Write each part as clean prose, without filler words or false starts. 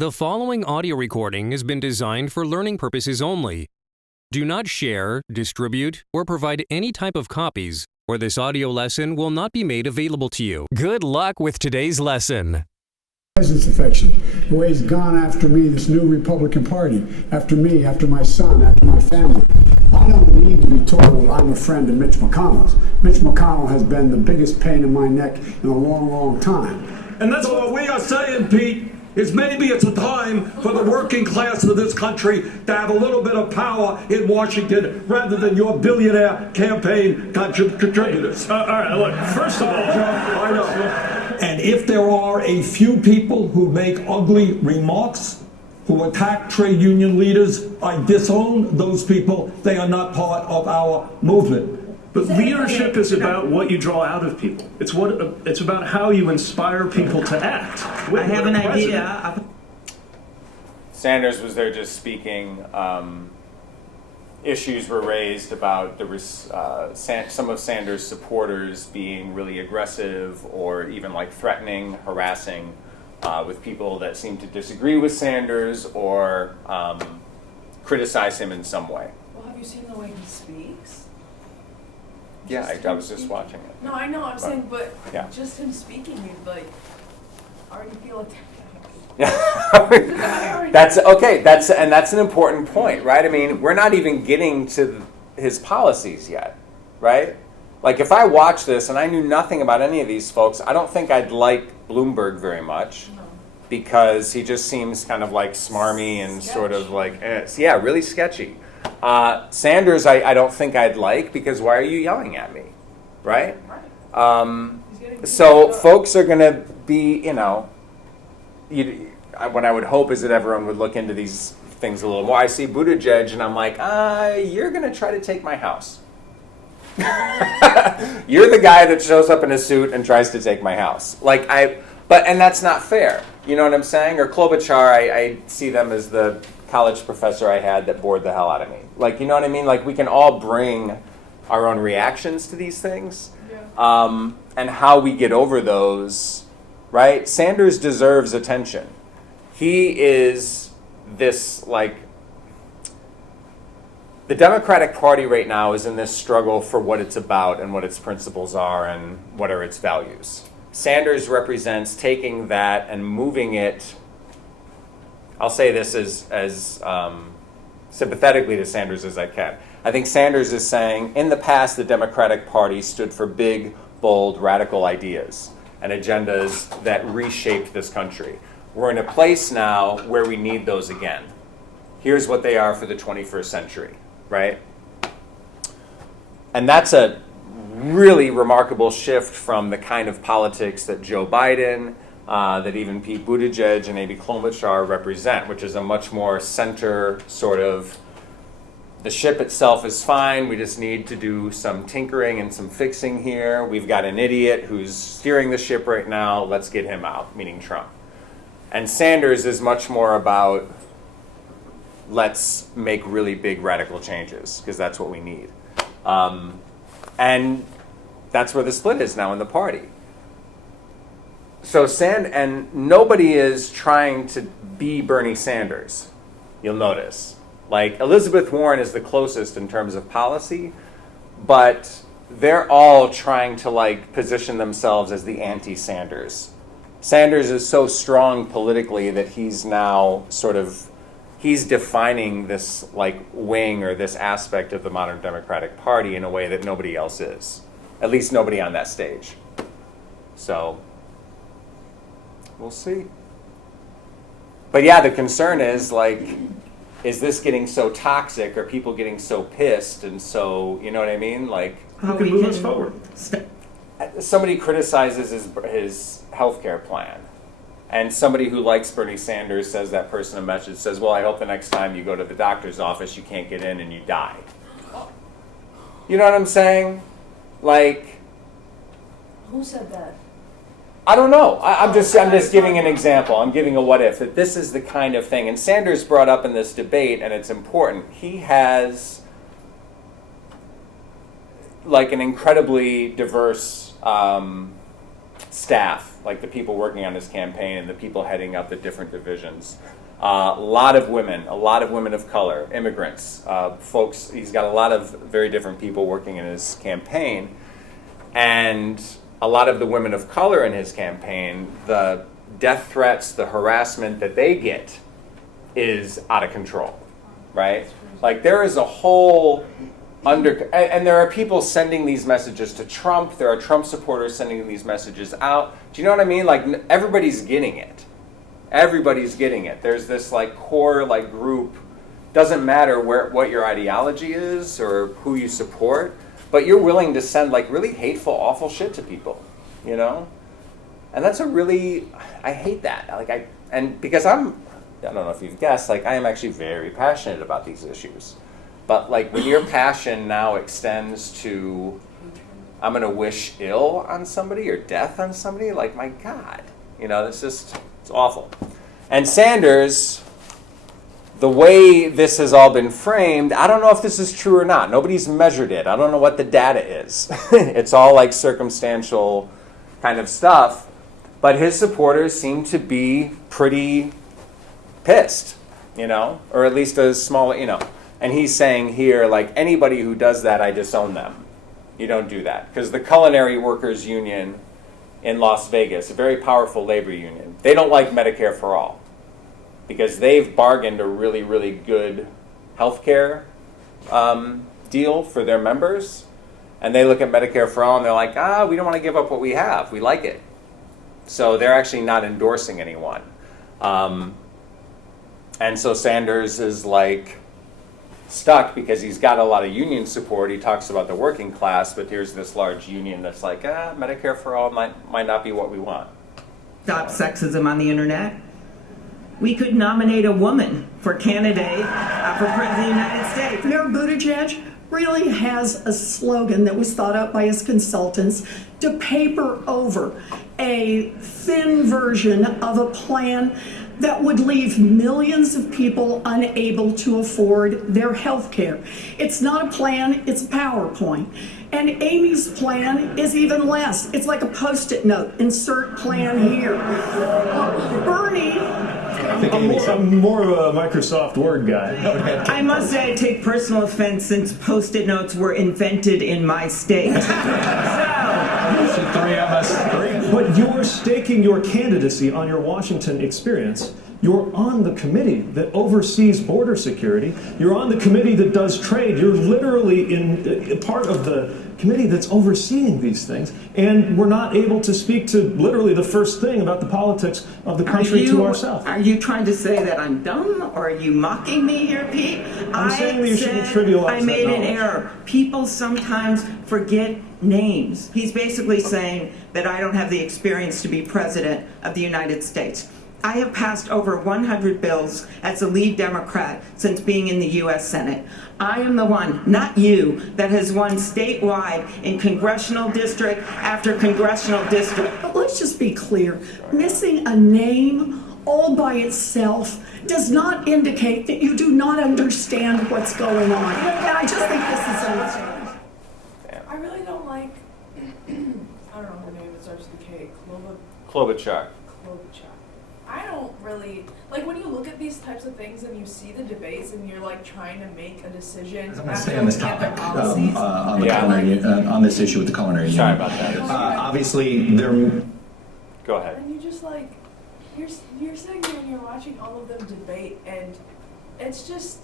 The following audio recording has been designed for learning purposes only. Do not share, distribute, or provide any type of copies, or this audio lesson will not be made available to you. Good luck with today's lesson. President's affection, the way he's gone after me, this new Republican Party, after me, after my son, after my family. I don't need to be told I'm a friend of Mitch McConnell's. Mitch McConnell has been the biggest pain in my neck in a long, long time. And that's what we are saying, Pete, is maybe it's a time for the working class of this country to have a little bit of power in Washington rather than your billionaire campaign contributors. All right, look, first of all, I know. And if there are a few people who make ugly remarks, who attack trade union leaders, I disown those people. They are not part of our movement. but leadership is about what you draw out of people. It's about how you inspire people to act. I have an idea. Sanders was there just speaking. Issues were raised about some of Sanders' supporters being really aggressive or even like threatening, harassing with people that seem to disagree with Sanders or criticize him in some way. Well, have you seen the way he speaks? Yeah, I was just watching it. No, I know, I'm saying, but yeah. just him speaking, you'd like, already feel attacked. That's okay. That's an important point, right? I mean, we're not even getting to his policies yet, right? Like, if I watch this and I knew nothing about any of these folks, I don't think I'd like Bloomberg very much because he just seems kind of like smarmy and sort of like, really sketchy. Sanders, I don't think I'd like because why are you yelling at me, right? So folks are going to be, what I would hope is that everyone would look into these things a little more. I see Buttigieg and I'm like, you're going to try to take my house. You're the guy that shows up in a suit and tries to take my house. And that's not fair. You know what I'm saying? Or Klobuchar, I see them as the college professor I had that bored the hell out of me. Like, you know what I mean? Like, we can all bring our own reactions to these things. Yeah. And how we get over those, right? Sanders deserves attention. He is this, the Democratic Party right now is in this struggle for what it's about and what its principles are and what are its values. Sanders represents taking that and moving it. I'll say this as sympathetically to Sanders as I can. I think Sanders is saying, in the past, the Democratic Party stood for big, bold, radical ideas and agendas that reshaped this country. We're in a place now where we need those again. Here's what they are for the 21st century, right? And that's a really remarkable shift from the kind of politics that Joe Biden, that even Pete Buttigieg and Amy Klobuchar represent, which is a much more center sort of, the ship itself is fine, we just need to do some tinkering and some fixing here. We've got an idiot who's steering the ship right now, let's get him out, meaning Trump. And Sanders is much more about, let's make really big radical changes, because that's what we need. And that's where the split is now in the party. So and nobody is trying to be Bernie Sanders, you'll notice. Like, Elizabeth Warren is the closest in terms of policy, but they're all trying to position themselves as the anti-Sanders. Sanders is so strong politically that he's now he's defining this wing or this aspect of the modern Democratic Party in a way that nobody else is. At least nobody on that stage. So, we'll see. But yeah, the concern is is this getting so toxic? Are people getting so pissed and so, you know what I mean? Who can move us forward? Somebody criticizes his healthcare plan. And somebody who likes Bernie Sanders says that person a message, says, well, I hope the next time you go to the doctor's office, you can't get in and you die. You know what I'm saying? Who said that? I don't know. I'm just giving an example. I'm giving a what if, that this is the kind of thing. And Sanders brought up in this debate, and it's important. He has an incredibly diverse staff, like the people working on his campaign and the people heading up the different divisions. A lot of women of color, immigrants, folks. He's got a lot of very different people working in his campaign. And a lot of the women of color in his campaign, the death threats, the harassment that they get is out of control, right? Like there is a whole and there are people sending these messages to Trump. There are Trump supporters sending these messages out. Do you know what I mean? Like everybody's getting it. Everybody's getting it. There's this like core like group. Doesn't matter what your ideology is or who you support, but you're willing to send like really hateful, awful shit to people, you know? And that's I hate that. Because I don't know if you've guessed, like I am actually very passionate about these issues. But like when your passion now extends to, I'm going to wish ill on somebody or death on somebody, like my God, you know, it's awful. And Sanders, the way this has all been framed, I don't know if this is true or not. Nobody's measured it. I don't know what the data is. It's all like circumstantial kind of stuff. But his supporters seem to be pretty pissed, you know, or at least a small, you know. And he's saying here, like, anybody who does that, I disown them. You don't do that. Because the Culinary Workers Union in Las Vegas, a very powerful labor union, they don't like Medicare for All. Because they've bargained a really, really good health care deal for their members. And they look at Medicare for All and they're like, we don't want to give up what we have. We like it. So they're actually not endorsing anyone. And so Sanders is like stuck because he's got a lot of union support. He talks about the working class, but here's this large union that's like, Medicare for All might not be what we want. Stop sexism on the internet. We could nominate a woman for candidate for President of the United States. Mayor Buttigieg really has a slogan that was thought up by his consultants to paper over a thin version of a plan that would leave millions of people unable to afford their health care. It's not a plan, it's a PowerPoint. And Amy's plan is even less. It's like a Post-it note, insert plan here. Bernie, I'm more of a Microsoft Word guy. I must say I take personal offense since Post-it notes were invented in my state. But you're staking your candidacy on your Washington experience. You're on the committee that oversees border security. You're on the committee that does trade. You're literally in part of the committee that's overseeing these things. And we're not able to speak to literally the first thing about the politics of the country to ourselves. Are you trying to say that I'm dumb, or are you mocking me here, Pete? I'm saying that you shouldn't trivialize I made that an knowledge. error. People sometimes forget names. He's basically saying that I don't have the experience to be president of the United States. I have passed over 100 bills as a lead Democrat since being in the U.S. Senate. I am the one, not you, that has won statewide in congressional district after congressional district. but let's just be clear, missing a name all by itself does not indicate that you do not understand what's going on. And I just think this is unfair. I really don't like, I don't know her name, it starts with a K, Klobuchar. Klobuchar. I don't really, like when you look at these types of things and you see the debates and you're like trying to make a decision I'm going to after stay on this looking at their topic policies. on the Yeah. culinary, on this issue with the culinary Sorry union. about that. Obviously, there. Go ahead. And you just like, you're sitting there and you're watching all of them debate and it's just,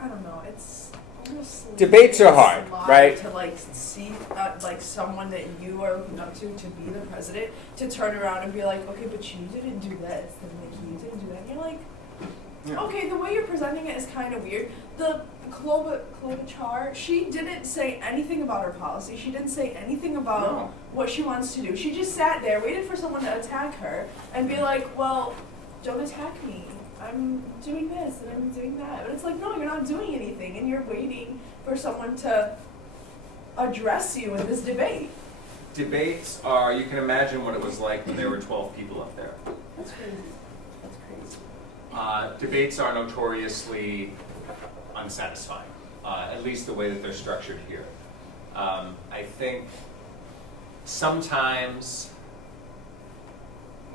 I don't know, it's honestly. Debates are it's hard, a lot right? To like see, like someone that you are looking up to be the president, to turn around and be like, okay, but you didn't do this, and like you didn't do that. And you're like, okay, the way you're presenting it is kind of weird. The Klobuchar, she didn't say anything about her policy. She didn't say anything about what she wants to do. She just sat there, waited for someone to attack her, and be like, well, don't attack me. I'm doing this and I'm doing that. But it's like, no, you're not doing anything, and you're waiting for someone to address you in this debate. Debates are, you can imagine what it was like when there were 12 people up there. That's crazy. That's crazy. Debates are notoriously unsatisfying, at least the way that they're structured here. I think sometimes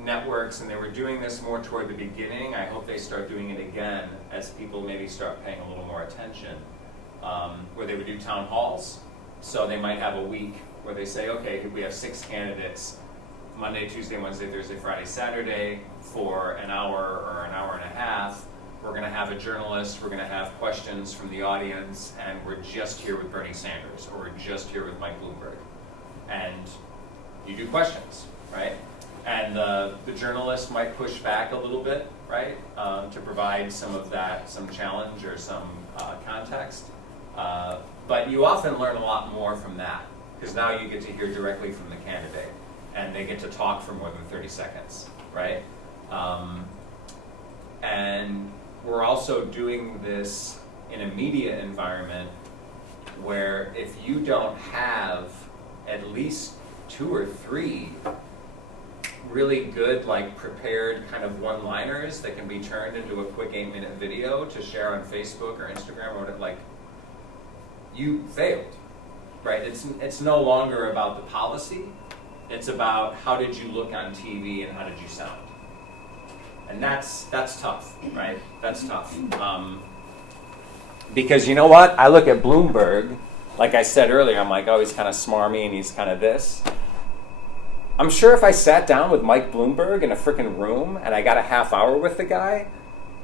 networks, and they were doing this more toward the beginning. I hope they start doing it again as people maybe start paying a little more attention, where they would do town halls. So they might have a week where they say, okay, we have 6 candidates, Monday, Tuesday, Wednesday, Thursday, Friday, Saturday, for an hour or an hour and a half. We're going to have a journalist, we're going to have questions from the audience, and we're just here with Bernie Sanders, or we're just here with Mike Bloomberg. And you do questions, right? And the journalist might push back a little bit, right, to provide some of that, some challenge or some context. But you often learn a lot more from that, because now you get to hear directly from the candidate, and they get to talk for more than 30 seconds, right? And we're also doing this in a media environment where if you don't have at least 2 or 3 really good, like, prepared kind of one-liners that can be turned into a quick 8-minute video to share on Facebook or Instagram or whatever, like, you failed, right? It's no longer about the policy. It's about how did you look on TV and how did you sound. And that's tough, right? That's tough. Because you know what? I look at Bloomberg, like I said earlier, I'm like, oh, he's kind of smarmy and he's kind of this. I'm sure if I sat down with Mike Bloomberg in a freaking room and I got a half hour with the guy,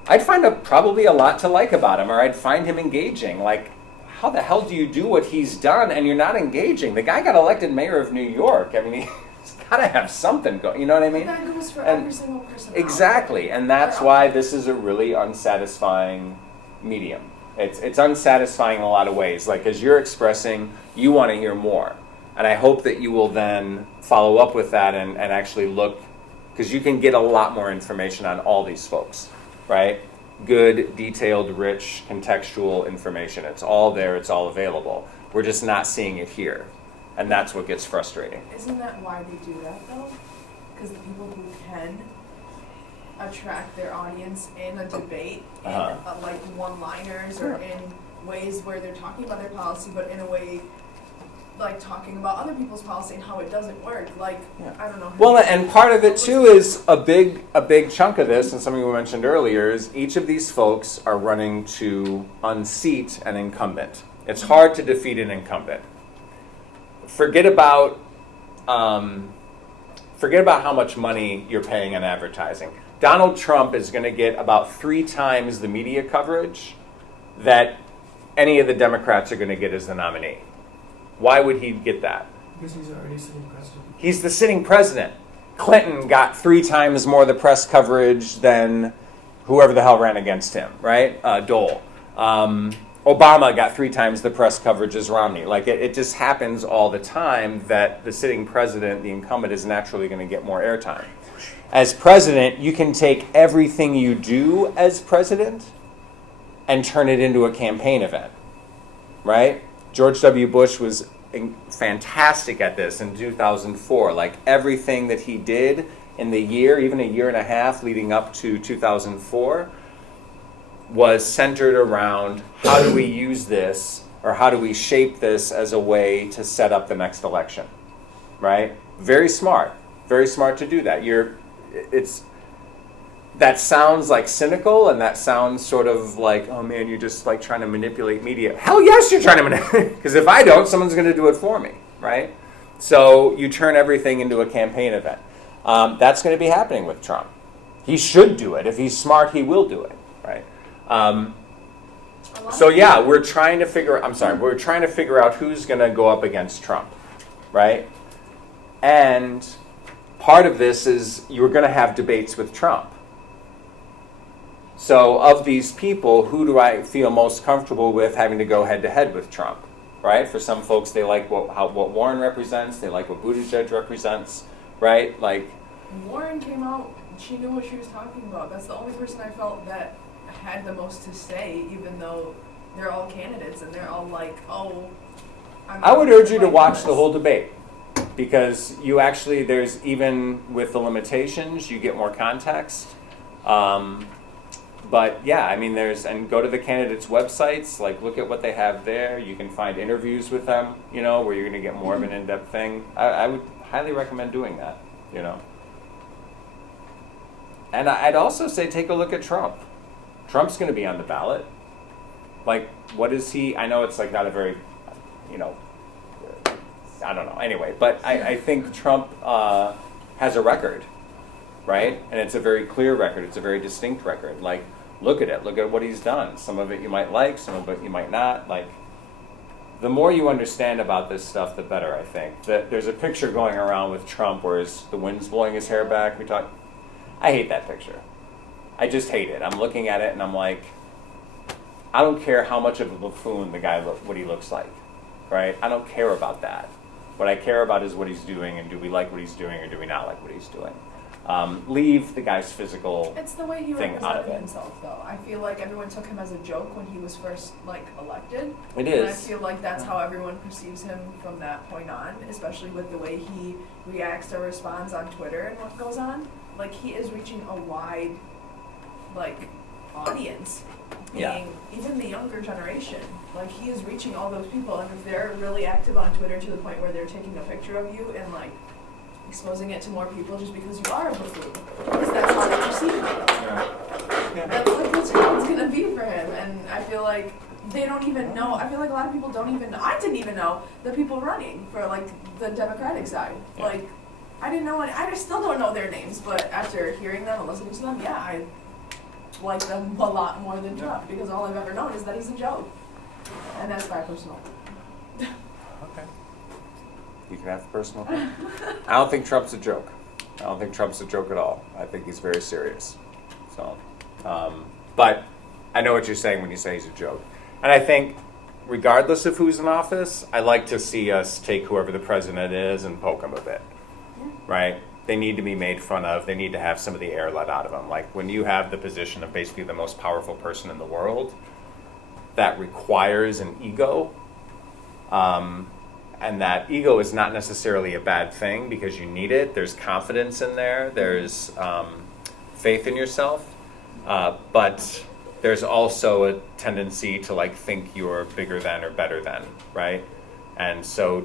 I'd find probably a lot to like about him, or I'd find him engaging. Like, how the hell do you do what he's done and you're not engaging? The guy got elected mayor of New York. I mean, he's got to have something going. You know what I mean? That goes for every single person. Exactly, and that's why this is a really unsatisfying medium. It's unsatisfying in a lot of ways. Like, as you're expressing, you want to hear more. And I hope that you will then follow up with that and actually look, because you can get a lot more information on all these folks, right? Good, detailed, rich, contextual information. It's all there, it's all available. We're just not seeing it here. And that's what gets frustrating. Isn't that why they do that, though? Because the people who can attract their audience in a debate, in like one-liners, or in ways where they're talking about their policy, but in a way like talking about other people's policy and how it doesn't work. Like, I don't know. Well, and part of it too is a big chunk of this, and something we mentioned earlier, is each of these folks are running to unseat an incumbent. It's hard to defeat an incumbent. Forget about how much money you're paying on advertising. Donald Trump is going to get about 3 times the media coverage that any of the Democrats are going to get as the nominee. Why would he get that? Because he's already sitting president. He's the sitting president. Clinton got 3 times more of the press coverage than whoever the hell ran against him, right? Dole. Obama got 3 times the press coverage as Romney. Like, it just happens all the time that the sitting president, the incumbent, is naturally going to get more airtime. As president, you can take everything you do as president and turn it into a campaign event, right? George W. Bush was fantastic at this in 2004. Like, everything that he did in the year, even a year and a half leading up to 2004, was centered around how do we use this, or how do we shape this as a way to set up the next election, right? Very smart to do that. That sounds like cynical, and that sounds sort of like, oh man, you're just like trying to manipulate media. Hell yes, you're trying to manipulate, because if I don't, someone's going to do it for me, right? So you turn everything into a campaign event. That's going to be happening with Trump. He should do it. If he's smart, he will do it, right? So yeah, we're trying to figure out who's going to go up against Trump, right? And part of this is you're going to have debates with Trump. So of these people, who do I feel most comfortable with having to go head-to-head with Trump, right? For some folks, they like what Warren represents. They like what Buttigieg represents, right? Like, Warren came out, she knew what she was talking about. That's the only person I felt that had the most to say, even though they're all candidates and they're all like, oh, I would urge you to watch the whole debate, because you actually, there's, even with the limitations, you get more context. But yeah, I mean, and go to the candidates' websites, like look at what they have there. You can find interviews with them, where you're going to get more of an in-depth thing. I would highly recommend doing that, And I'd also say take a look at Trump. Trump's going to be on the ballot. Like, what is he? I know it's like not a very, I don't know. Anyway, but I think Trump has a record, right? And it's a very clear record. It's a very distinct record. Like, look at it. Look at what he's done. Some of it you might like, some of it you might not. Like, the more you understand about this stuff, the better, I think. There's a picture going around with Trump where the wind's blowing his hair back. I hate that picture. I just hate it. I'm looking at it and I'm like, I don't care how much of a buffoon the guy what he looks like, right? I don't care about that. What I care about is what he's doing, and do we like what he's doing or do we not like what he's doing? Leave the guy's physical It's the way he thing out of represented it. himself, though. I feel like everyone took him as a joke when he was first, elected. It And I is. feel like that's how everyone perceives him from that point on, especially with the way he reacts or responds on Twitter and what goes on. Like, he is reaching a wide, audience. Yeah. Even the younger generation. Like, he is reaching all those people, and if they're really active on Twitter to the point where they're taking a picture of you and, exposing it to more people just because you are a buffoon. Because that's how they perceive you. That's how it's gonna be for him. And I feel like they don't even know. I feel like a lot of people don't even know. I didn't even know the people running for the Democratic side. Yeah. I didn't know. I still don't know their names. But after hearing them and listening to them, yeah, I like them a lot more than Trump because all I've ever known is that he's a joke, and that's my personal. Okay. You can have the personal. I don't think Trump's a joke. I don't think Trump's a joke at all. I think he's very serious. So, but I know what you're saying when you say he's a joke. And I think, regardless of who's in office, I like to see us take whoever the president is and poke him a bit, right? They need to be made fun of. They need to have some of the air let out of them. Like, when you have the position of basically the most powerful person in the world, that requires an ego. And that ego is not necessarily a bad thing because you need it. There's confidence in there. There's faith in yourself. But there's also a tendency to think you're bigger than or better than, right? And so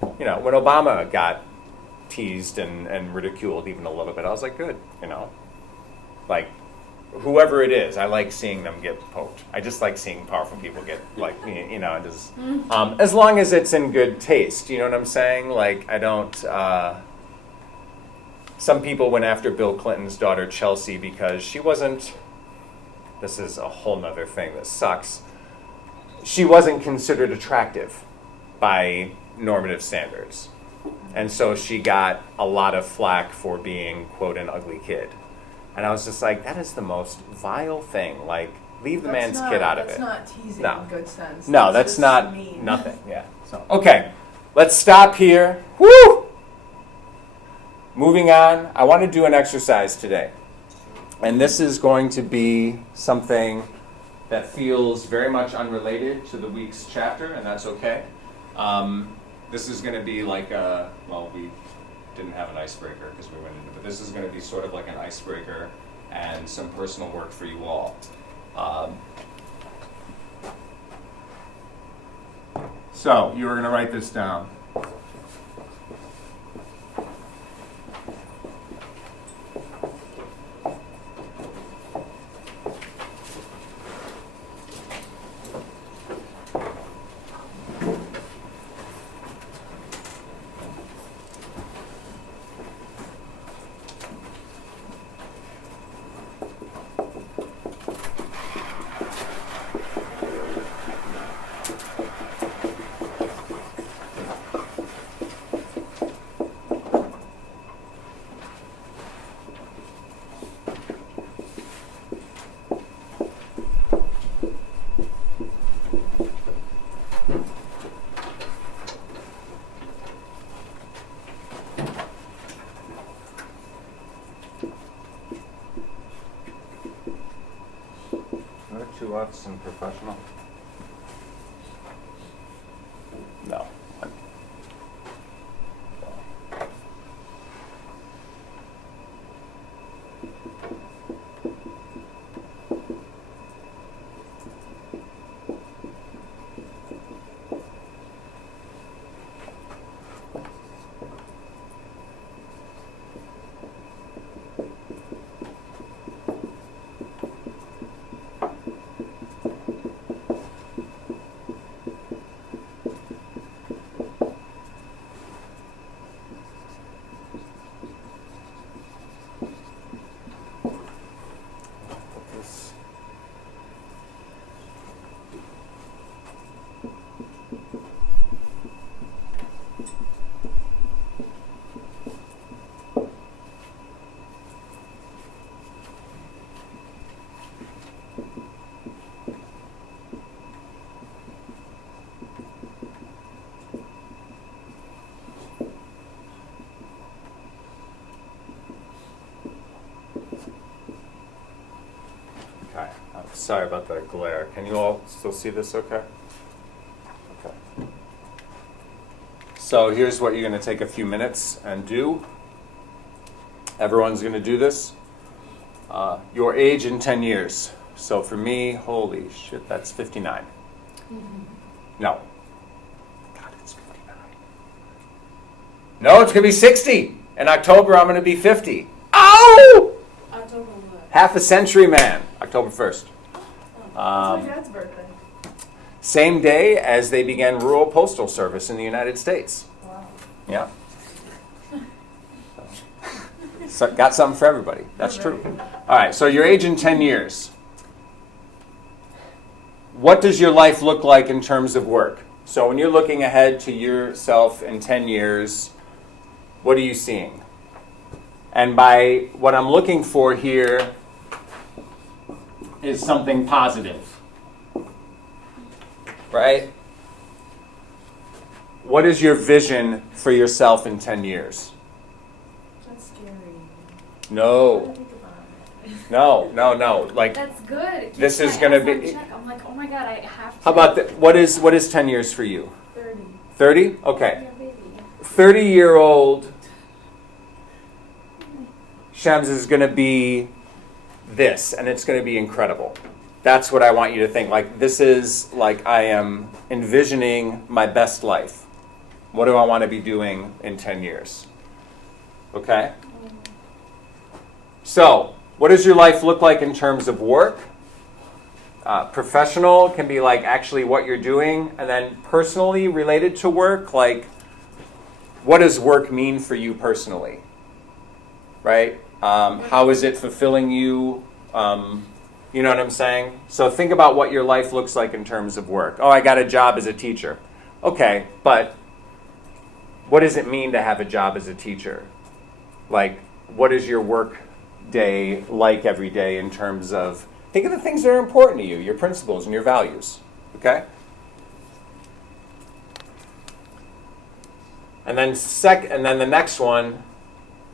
when Obama got teased and ridiculed even a little bit, I was like, good, whoever it is, I like seeing them get poked. I just like seeing powerful people get just, as long as it's in good taste, you know what I'm saying? I don't, some people went after Bill Clinton's daughter Chelsea because she wasn't, this is a whole nother thing that sucks, she wasn't considered attractive by normative standards. And so she got a lot of flack for being, quote, an ugly kid. And I was just like, that is the most vile thing. Leave the man's kid out of it. That's not teasing in good sense. No, that's just not mean. nothing. Yeah. So okay, let's stop here. Woo! Moving on, I want to do an exercise today. And this is going to be something that feels very much unrelated to the week's chapter, and that's okay. This is going to be we didn't have an icebreaker because we went into it, but this is going to be sort of like an icebreaker and some personal work for you all. So you are going to write this down. Two Fs in professional? No. Sorry about that glare. Can you all still see this okay? Okay. So here's what you're going to take a few minutes and do. Everyone's going to do this. Your age in 10 years. So for me, holy shit, that's 59. No. God, it's 59. No, it's going to be 60. In October, I'm going to be 50. Ow! October what? Half a century, man. October 1st. It's my dad's birthday. Same day as they began rural postal service in the United States. Wow. Yeah. So, got something for everybody. That's true. All right, so your age in 10 years. What does your life look like in terms of work? So when you're looking ahead to yourself in 10 years, what are you seeing? And by what I'm looking for here is something positive. Right? What is your vision for yourself in 10 years? That's scary. No. No. Like, that's good. It keeps this is my going to ass on be. check. I'm like, oh my god, I have to. How about what is 10 years for you? 30. 30? Okay. Yeah, baby. 30-year-old Shems is going to be this, and it's going to be incredible. That's what I want you to think. Like, this is like I am envisioning my best life. What do I want to be doing in 10 years? Okay? So, what does your life look like in terms of work? Professional can be like actually what you're doing, and then personally related to work, like what does work mean for you personally? Right? How is it fulfilling you? You know what I'm saying? So think about what your life looks like in terms of work. Oh, I got a job as a teacher. Okay, but what does it mean to have a job as a teacher? Like, what is your work day like every day in terms of, think of the things that are important to you, your principles and your values, okay? And then the next one,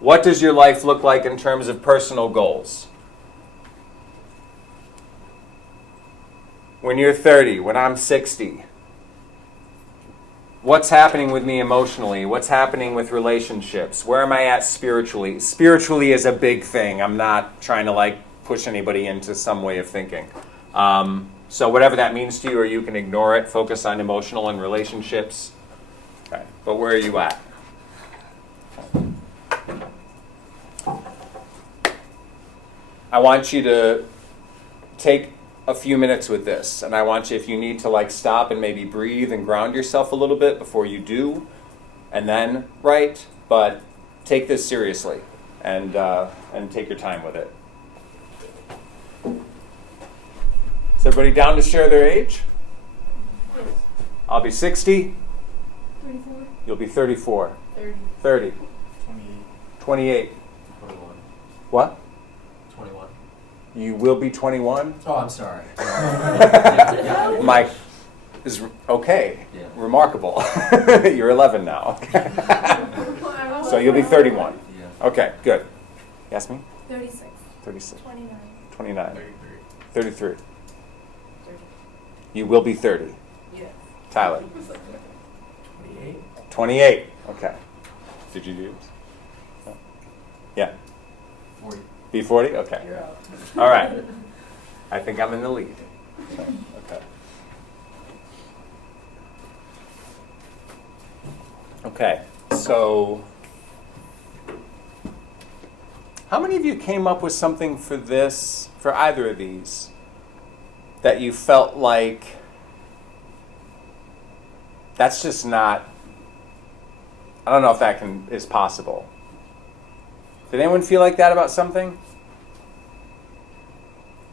what does your life look like in terms of personal goals? When you're 30, when I'm 60, what's happening with me emotionally? What's happening with relationships? Where am I at spiritually? Spiritually is a big thing. I'm not trying to like push anybody into some way of thinking. So whatever that means to you, or you can ignore it, focus on emotional and relationships. Okay. But where are you at? I want you to take a few minutes with this, and I want you, if you need to like stop and maybe breathe and ground yourself a little bit before you do, and then write, but take this seriously and take your time with it. Is everybody down to share their age? Yes. I'll be 60. 34. You'll be 34. 30. 30. 28. 28. 21. What? 21. You will be 21? Oh, I'm sorry. Mike is okay. Yeah. Remarkable. You're 11 now. So you'll be 31. Yeah. Okay, good. You asked me? 36. 36. 29. 29. 33. 33. 30. You will be 30. Yeah. Tyler? 28. 28. Okay. Did you do yours? No. Yeah. 40. Be 40? Okay. You're out. All right. I think I'm in the lead. So, okay. Okay. So, how many of you came up with something for this, for either of these, that you felt like that's just not, I don't know if that is possible. Did anyone feel like that about something?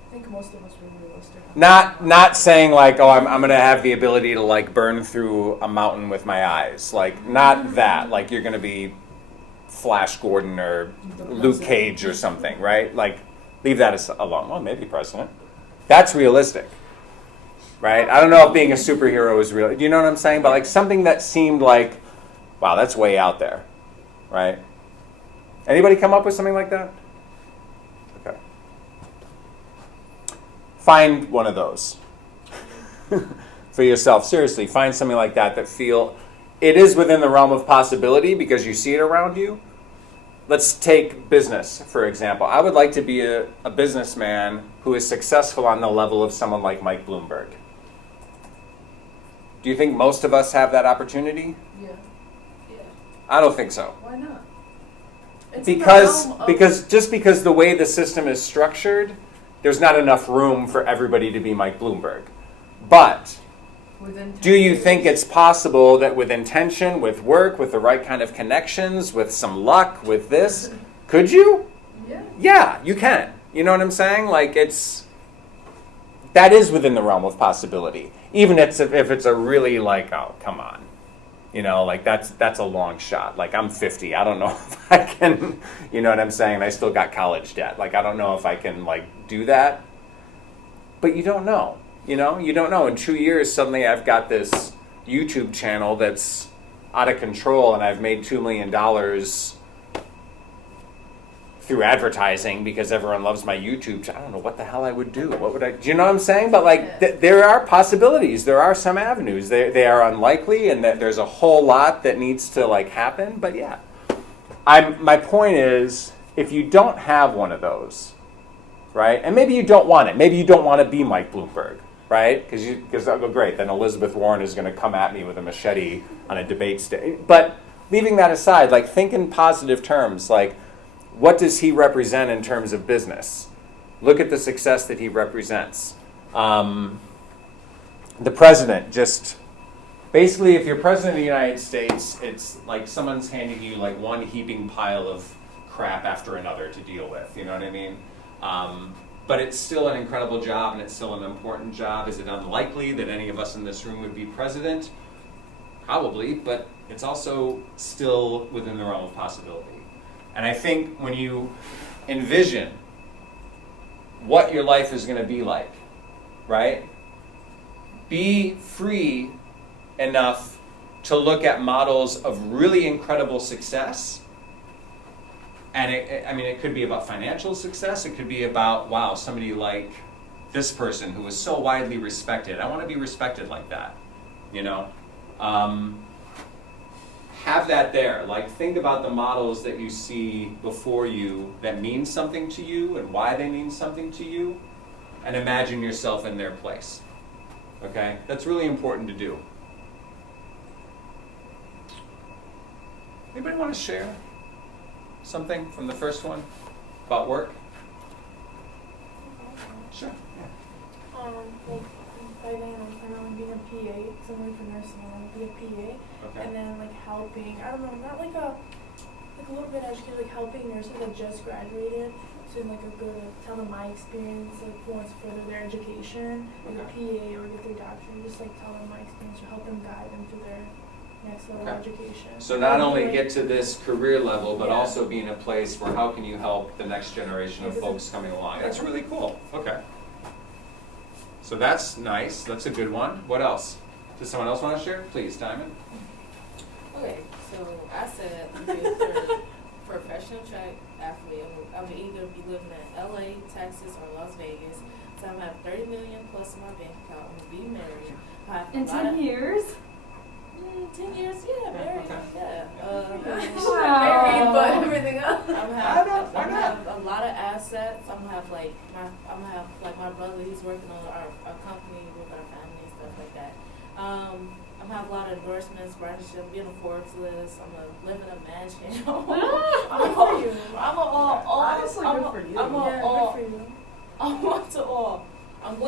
I think most of us were realistic. Not saying like, oh, I'm going to have the ability to like burn through a mountain with my eyes. Like, not that. Like, you're going to be Flash Gordon or Luke Cage or something, right? Like, leave that alone. Well, maybe president. That's realistic, right? I don't know if being a superhero is real. Do you know what I'm saying? But like something that seemed like, wow, that's way out there, right? Anybody come up with something like that? Okay. find one of those for yourself. Seriously, find something like that feel it is within the realm of possibility because you see it around you. Let's take business, for example. I would like to be a businessman who is successful on the level of someone like Mike Bloomberg. Do you think most of us have that opportunity? Yeah. I don't think so. Why not? Because the way the system is structured, there's not enough room for everybody to be Mike Bloomberg. But do you think it's possible that with intention, with work, with the right kind of connections, with some luck, with this, could you? Yeah. Yeah, you can. You know what I'm saying? Like that is within the realm of possibility. Even if it's a really like, oh, come on. You know, like that's a long shot. Like I'm 50. I don't know if I can, you know what I'm saying? I still got college debt. Like I don't know if I can like do that. But you don't know. You know, you don't know. In 2 years, suddenly I've got this YouTube channel that's out of control and I've made $2 million through advertising because everyone loves my YouTube. I don't know what the hell I would do. What would I, do you know what I'm saying? But like, there are possibilities. There are some avenues. They are unlikely and that there's a whole lot that needs to like happen. But yeah, my point is, if you don't have one of those, right? And maybe you don't want it. Maybe you don't want to be Mike Bloomberg. Right? Because I'll go, great, then Elizabeth Warren is going to come at me with a machete on a debate stage. But leaving that aside, like think in positive terms. Like, what does he represent in terms of business? Look at the success that he represents. The president just, basically if you're president of the United States, it's like someone's handing you like one heaping pile of crap after another to deal with. You know what I mean? But it's still an incredible job and it's still an important job. Is it unlikely that any of us in this room would be president? Probably, but it's also still within the realm of possibility. And I think when you envision what your life is going to be like, right? Be free enough to look at models of really incredible success. And it could be about financial success. It could be about, wow, somebody like this person who is so widely respected. I want to be respected like that, you know? Have that there. Like, think about the models that you see before you that mean something to you and why they mean something to you, and imagine yourself in their place, okay? That's really important to do. Anybody want to share something from the first one about work? Sure. Like by then I plan on being a PA, because I'm waiting for nursing and I want to be a PA. Okay. And then like helping, I don't know, not like a little bit educated, like helping nurses that just graduated. So in like a good, tell them my experience, like who wants to further their education, like a PA or get their doctorate, just like tell them my experience or help them guide them through their next level of education. So not only get to this career level, but also be in a place where how can you help the next generation of folks coming along. That's really cool. Okay. So that's nice. That's a good one. What else? Does someone else want to share? Please, Diamond. Okay, so I said I'm good for professional track athlete. I would either be living in LA, Texas, or Las Vegas. So I'm gonna have $30 million plus in my bank account. I'm gonna be married. In 10 years? 10 years, yeah, married, yeah. Married, but everything else. I'm gonna have a lot of assets. I'm gonna have like my brother. He's working on our company with our family and stuff like that. I'm gonna have a lot of endorsements, partnerships, be on a Forbes list. I'm gonna live in a mansion. I'm going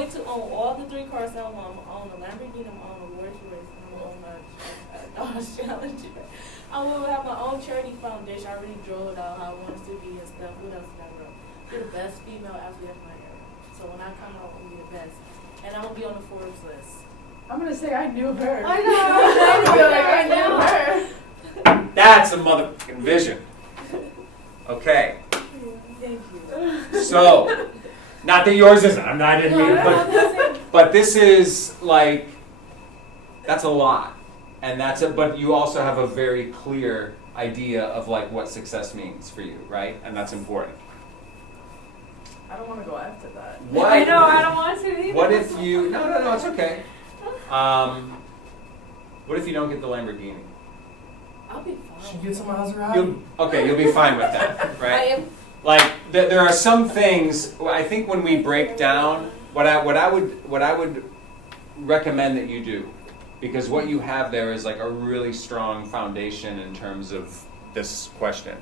to own all the 3 cars that I want. I'm gonna own a Lamborghini. I'm gonna own a Rolls Royce. I'm gonna own a Dodge Challenger. I'm gonna have my own charity foundation. I already drew it out how I want it to be and stuff. What else did I wrote? Be the best female athlete of my era. So when I come out, I'm gonna be the best, and I'm gonna be on the Forbes list. I'm gonna say I knew her. I know. I knew her. That's a motherfucking vision. Okay. Thank you. So, not that yours isn't. I didn't mean, but this is like, that's a lot, and but you also have a very clear idea of like what success means for you, right? And that's important. I don't want to go after that. What? I know, I don't want to What if you? No, it's okay. What if you don't get the Lamborghini? I'll be fine. Should get some Maserati. You'll be fine with that, right? I am. Like there are some things. I think when we break down, what I would recommend that you do, because what you have there is like a really strong foundation in terms of this question.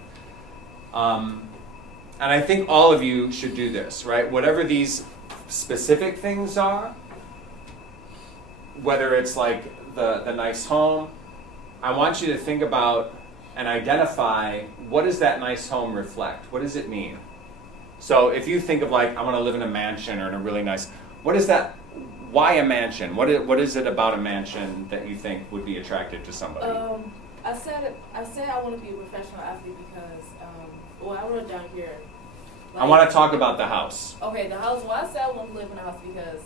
And I think all of you should do this, right? Whatever these specific things are, whether it's like the nice home, I want you to think about and identify, what does that nice home reflect? What does it mean? So if you think of like, I want to live in a mansion or in a really nice, what is that? Why a mansion? What is it about a mansion that you think would be attractive to somebody? I said I want to be a professional athlete because, I wrote down here. I want to talk about the house. Okay, the house. Well, I said I want to live in a house because.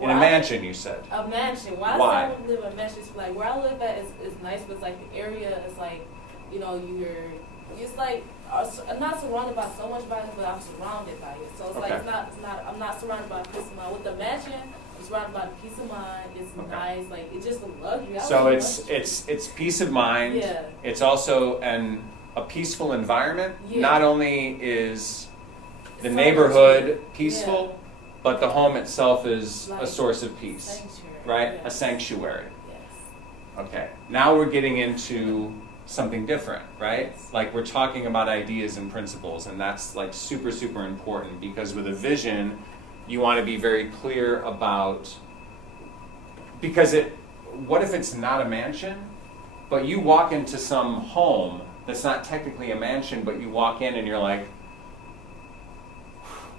In a mansion, you said. A mansion. Why? I said I want to live in a mansion is like where I live at is nice, but it's like the area is like, it's like I'm not surrounded by so much violence, but I'm surrounded by it. So it's like I'm not surrounded by peace of mind. With the mansion, I'm surrounded by peace of mind. It's nice, like it's just a luxury. So it's peace of mind. Yeah. It's also a peaceful environment. Yeah. Not only is the neighborhood peaceful, but the home itself is like a source of peace, sanctuary. Right? Yes. A sanctuary. Yes. Okay. Now we're getting into something different, right? Yes. Like we're talking about ideas and principles, and that's like super, super important, because with a vision, you want to be very clear about, because what if it's not a mansion, but you walk into some home that's not technically a mansion, but you walk in and you're like,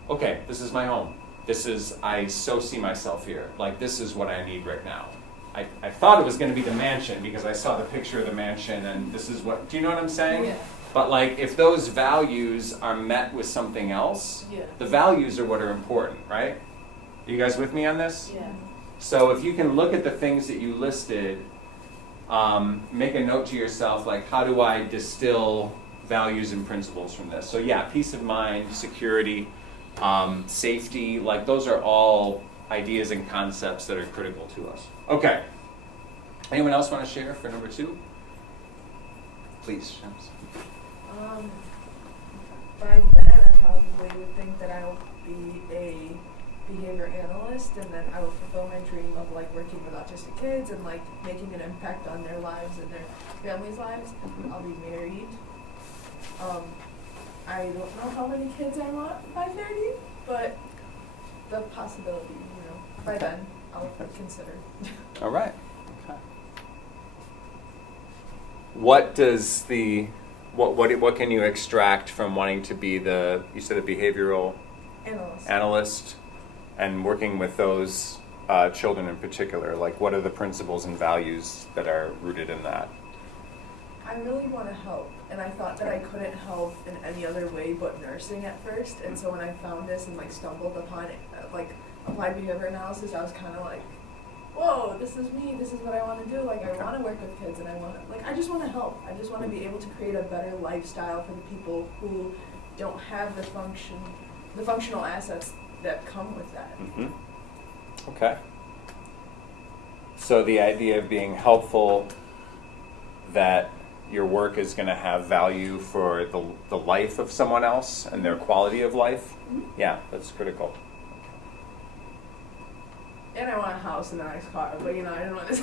okay, this is my home. I so see myself here. Like, this is what I need right now. I thought it was going to be the mansion because I saw the picture of the mansion, and this is what, do you know what I'm saying? Yeah. But like, if those values are met with something else, the values are what are important, right? Are you guys with me on this? Yeah. So if you can look at the things that you listed, make a note to yourself, like, how do I distill values and principles from this? So yeah, peace of mind, security, safety, like those are all ideas and concepts that are critical to us. Okay. Anyone else want to share for number 2? Please, Shams. By then, I probably would think that I would be a behavior analyst, and then I would fulfill my dream of like working with autistic kids and like making an impact on their lives and their families' lives. I'll be married. I don't know how many kids I want by 30, but the possibility, by then I'll consider. All right. Okay. What does what can you extract from wanting to be you said a behavioral analyst and working with those children in particular? Like, what are the principles and values that are rooted in that? I really want to help, and I thought that I couldn't help in any other way but nursing at first, and so when I found this and like stumbled upon it, like applied behavior analysis, I was kind of like, whoa, this is me, this is what I want to do. Like, I want to work with kids, and I just want to help. I just want to be able to create a better lifestyle for the people who don't have the functional assets that come with that. Mm-hmm. Okay. So the idea of being helpful, that your work is going to have value for the life of someone else and their quality of life. Mm-hmm. Yeah, that's critical. And I want a house and a nice car, but I didn't want to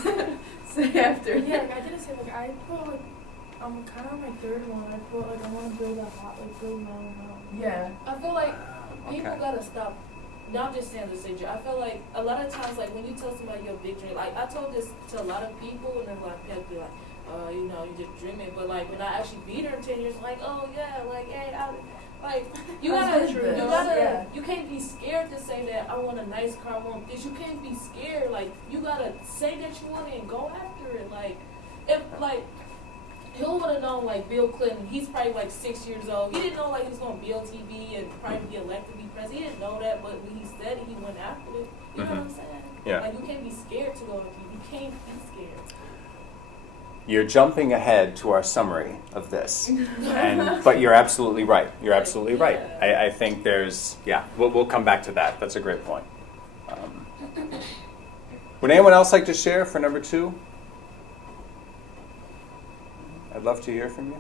say after. Yeah, I didn't say I put I'm kind of on my third one. I put I want to build build my own house. Yeah. I feel like people gotta stop. No, I'm just saying this, AJ. I feel like a lot of times, like when you tell somebody your big dream, like I told this to a lot of people, and they're like, they'll be like, you're just dreaming. But like when I actually beat her in 10 years, like, oh yeah, like hey, you can't be scared to say that I want a nice car, I want this. You can't be scared. Like you gotta say that you want it and go after it. Like if who would have known like Bill Clinton? He's probably like 6 years old. He didn't know like he was gonna be on TV and probably be elected to be president. He didn't know that, but when he said it, he went after it. You know what I'm saying? Yeah. Like you can't be scared to go on TV. You can't be scared. You're jumping ahead to our summary of this, but you're absolutely right. You're absolutely right. I think we'll come back to that. That's a great point. Would anyone else like to share for number 2? I'd love to hear from you.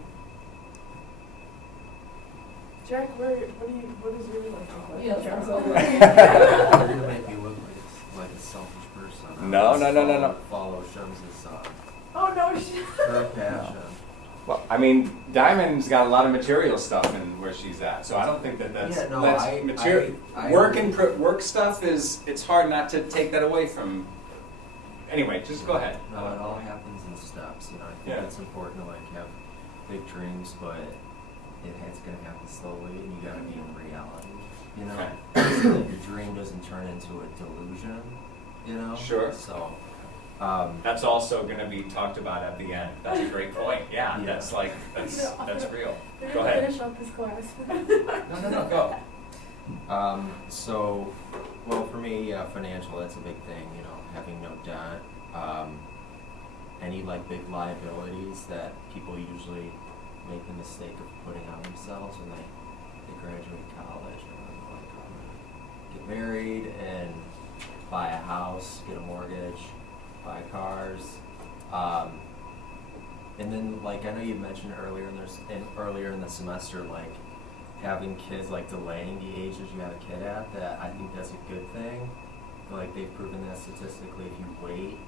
Jack, what is your relationship? You're gonna make me look like a selfish person. No. Follow Shem's Oh no, shit. her passion. Well, I mean, Diamond's got a lot of material stuff in where she's at, so I don't think that's Yeah, no, that's material. I Work agree. and work stuff is, it's hard not to take that away from. Anyway, just go ahead. No, it all happens in steps. You know, I think Yeah. it's important to like have big dreams, but it's gonna happen slowly, and you gotta be in reality. You know, so that your dream doesn't turn into a delusion. You know. Sure. So. That's also going to be talked about at the end. That's a great point. Yeah, Yeah. that's real. They're Go gonna ahead. finish up this class. No, go. So, well, for me, financial, that's a big thing, you know, having no debt. Any like big liabilities that people usually make the mistake of putting on themselves when they graduate college, or like get married and buy a house, get a mortgage, buy cars. And then, like, I know you mentioned earlier earlier in the semester, like, having kids, like, delaying the ages you have a kid at, that I think that's a good thing. Like, they've proven that statistically, if you wait,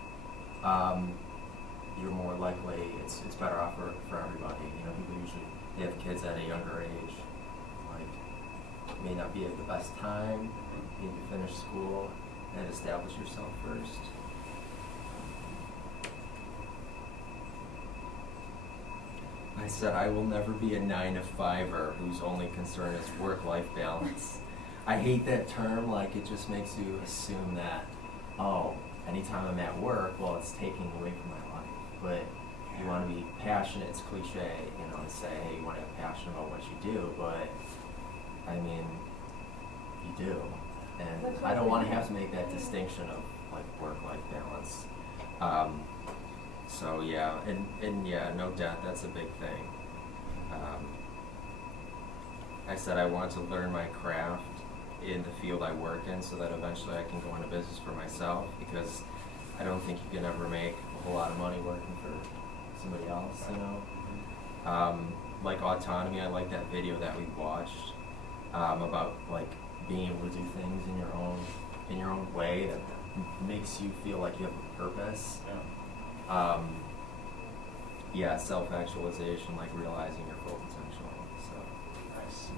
you're more likely, it's better off for everybody. You know, people usually, they have kids at a younger age, like, it may not be at the best time, you need to finish school and establish yourself first. I said I will never be a 9-to-5er whose only concern is work-life balance. I hate that term, like it just makes you assume that, oh, anytime I'm at work, well, it's taking away from my life. But you want to be passionate, it's cliche, you know, to say, hey, you want to have passion about what you do, but I mean, you do. And I don't want to have to make that distinction of like work-life balance. So yeah, and yeah, no debt, that's a big thing. I said I want to learn my craft in the field I work in so that eventually I can go into business for myself, because I don't think you can ever make a whole lot of money working for somebody else, you know? Like autonomy, I like that video that we watched about like being able to do things in your own way that makes you feel like you have a purpose. Yeah, self-actualization, like realizing your full potential. So Nice.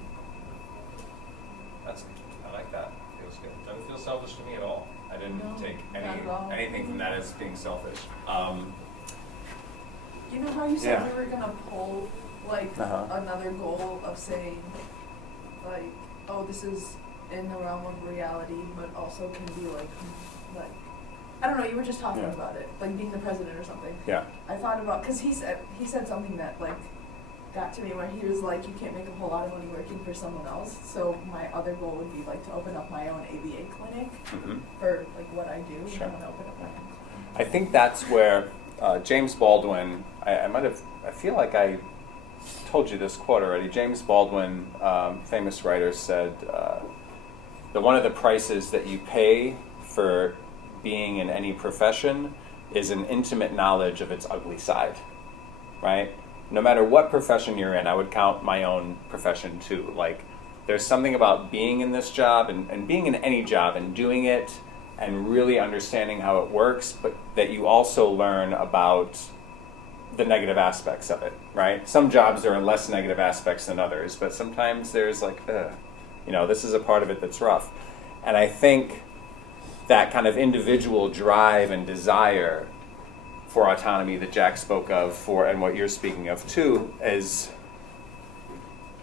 I like that. Feels good. Doesn't feel selfish to me at all. I didn't take not at all. anything from that as being selfish. You know how you said Yeah. we were gonna pull like another goal of saying like, oh, this is in the realm of reality, but also can be like I don't know. You were just talking about it, like being the president or something. Yeah. I thought about because he said something that like got to me where he was like, you can't make a whole lot of money working for someone else. So my other goal would be like to open up my own ABA clinic for like what I do. Sure. I want to open up my own clinic. I think that's where James Baldwin, I feel like I told you this quote already. James Baldwin, famous writer, said that one of the prices that you pay for being in any profession is an intimate knowledge of its ugly side, right? No matter what profession you're in, I would count my own profession too. Like, there's something about being in this job and being in any job and doing it and really understanding how it works, but that you also learn about the negative aspects of it, right? Some jobs there are less negative aspects than others, but sometimes there's like, this is a part of it that's rough. And I think that kind of individual drive and desire for autonomy that Jack spoke of and what you're speaking of too, is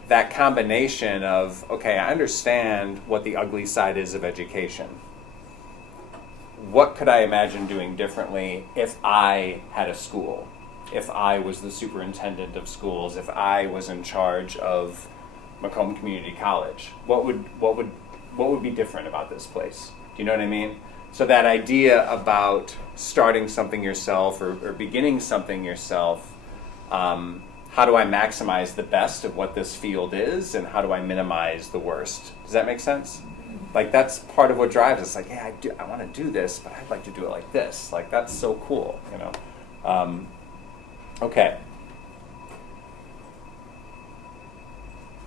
that combination of, okay, I understand what the ugly side is of education. What could I imagine doing differently if I had a school? If I was the superintendent of schools, if I was in charge of Macomb Community College, what would be different about this place? Do you know what I mean? So that idea about starting something yourself or beginning something yourself, how do I maximize the best of what this field is, and how do I minimize the worst? Does that make sense? Like that's part of what drives us. Like, yeah, I want to do this, but I'd like to do it like this. Like that's so cool, you know. Okay.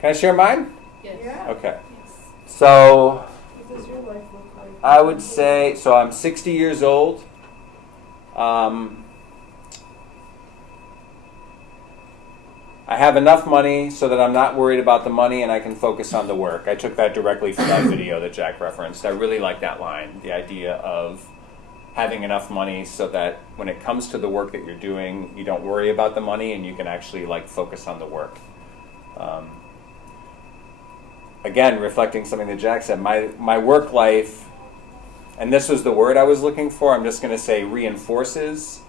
Can I share mine? Yes. Yeah. Okay. So What does your life look like? I would say, so I'm 60 years old. I have enough money so that I'm not worried about the money and I can focus on the work. I took that directly from that video that Jack referenced. I really like that line, the idea of having enough money so that when it comes to the work that you're doing, you don't worry about the money and you can actually like focus on the work. Again, reflecting something that Jack said, my work life, and this was the word I was looking for, I'm just going to say reinforces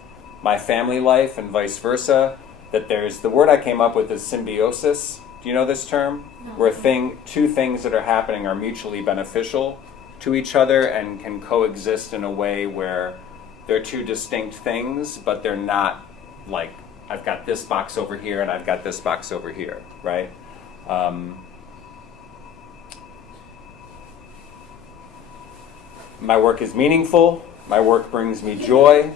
my family life and vice versa. That there's, the word I came up with is symbiosis. Do you know this term? No. Where two things that are happening are mutually beneficial to each other and can coexist in a way where they're two distinct things, but they're not like, I've got this box over here and I've got this box over here, right? My work is meaningful. My work brings me joy.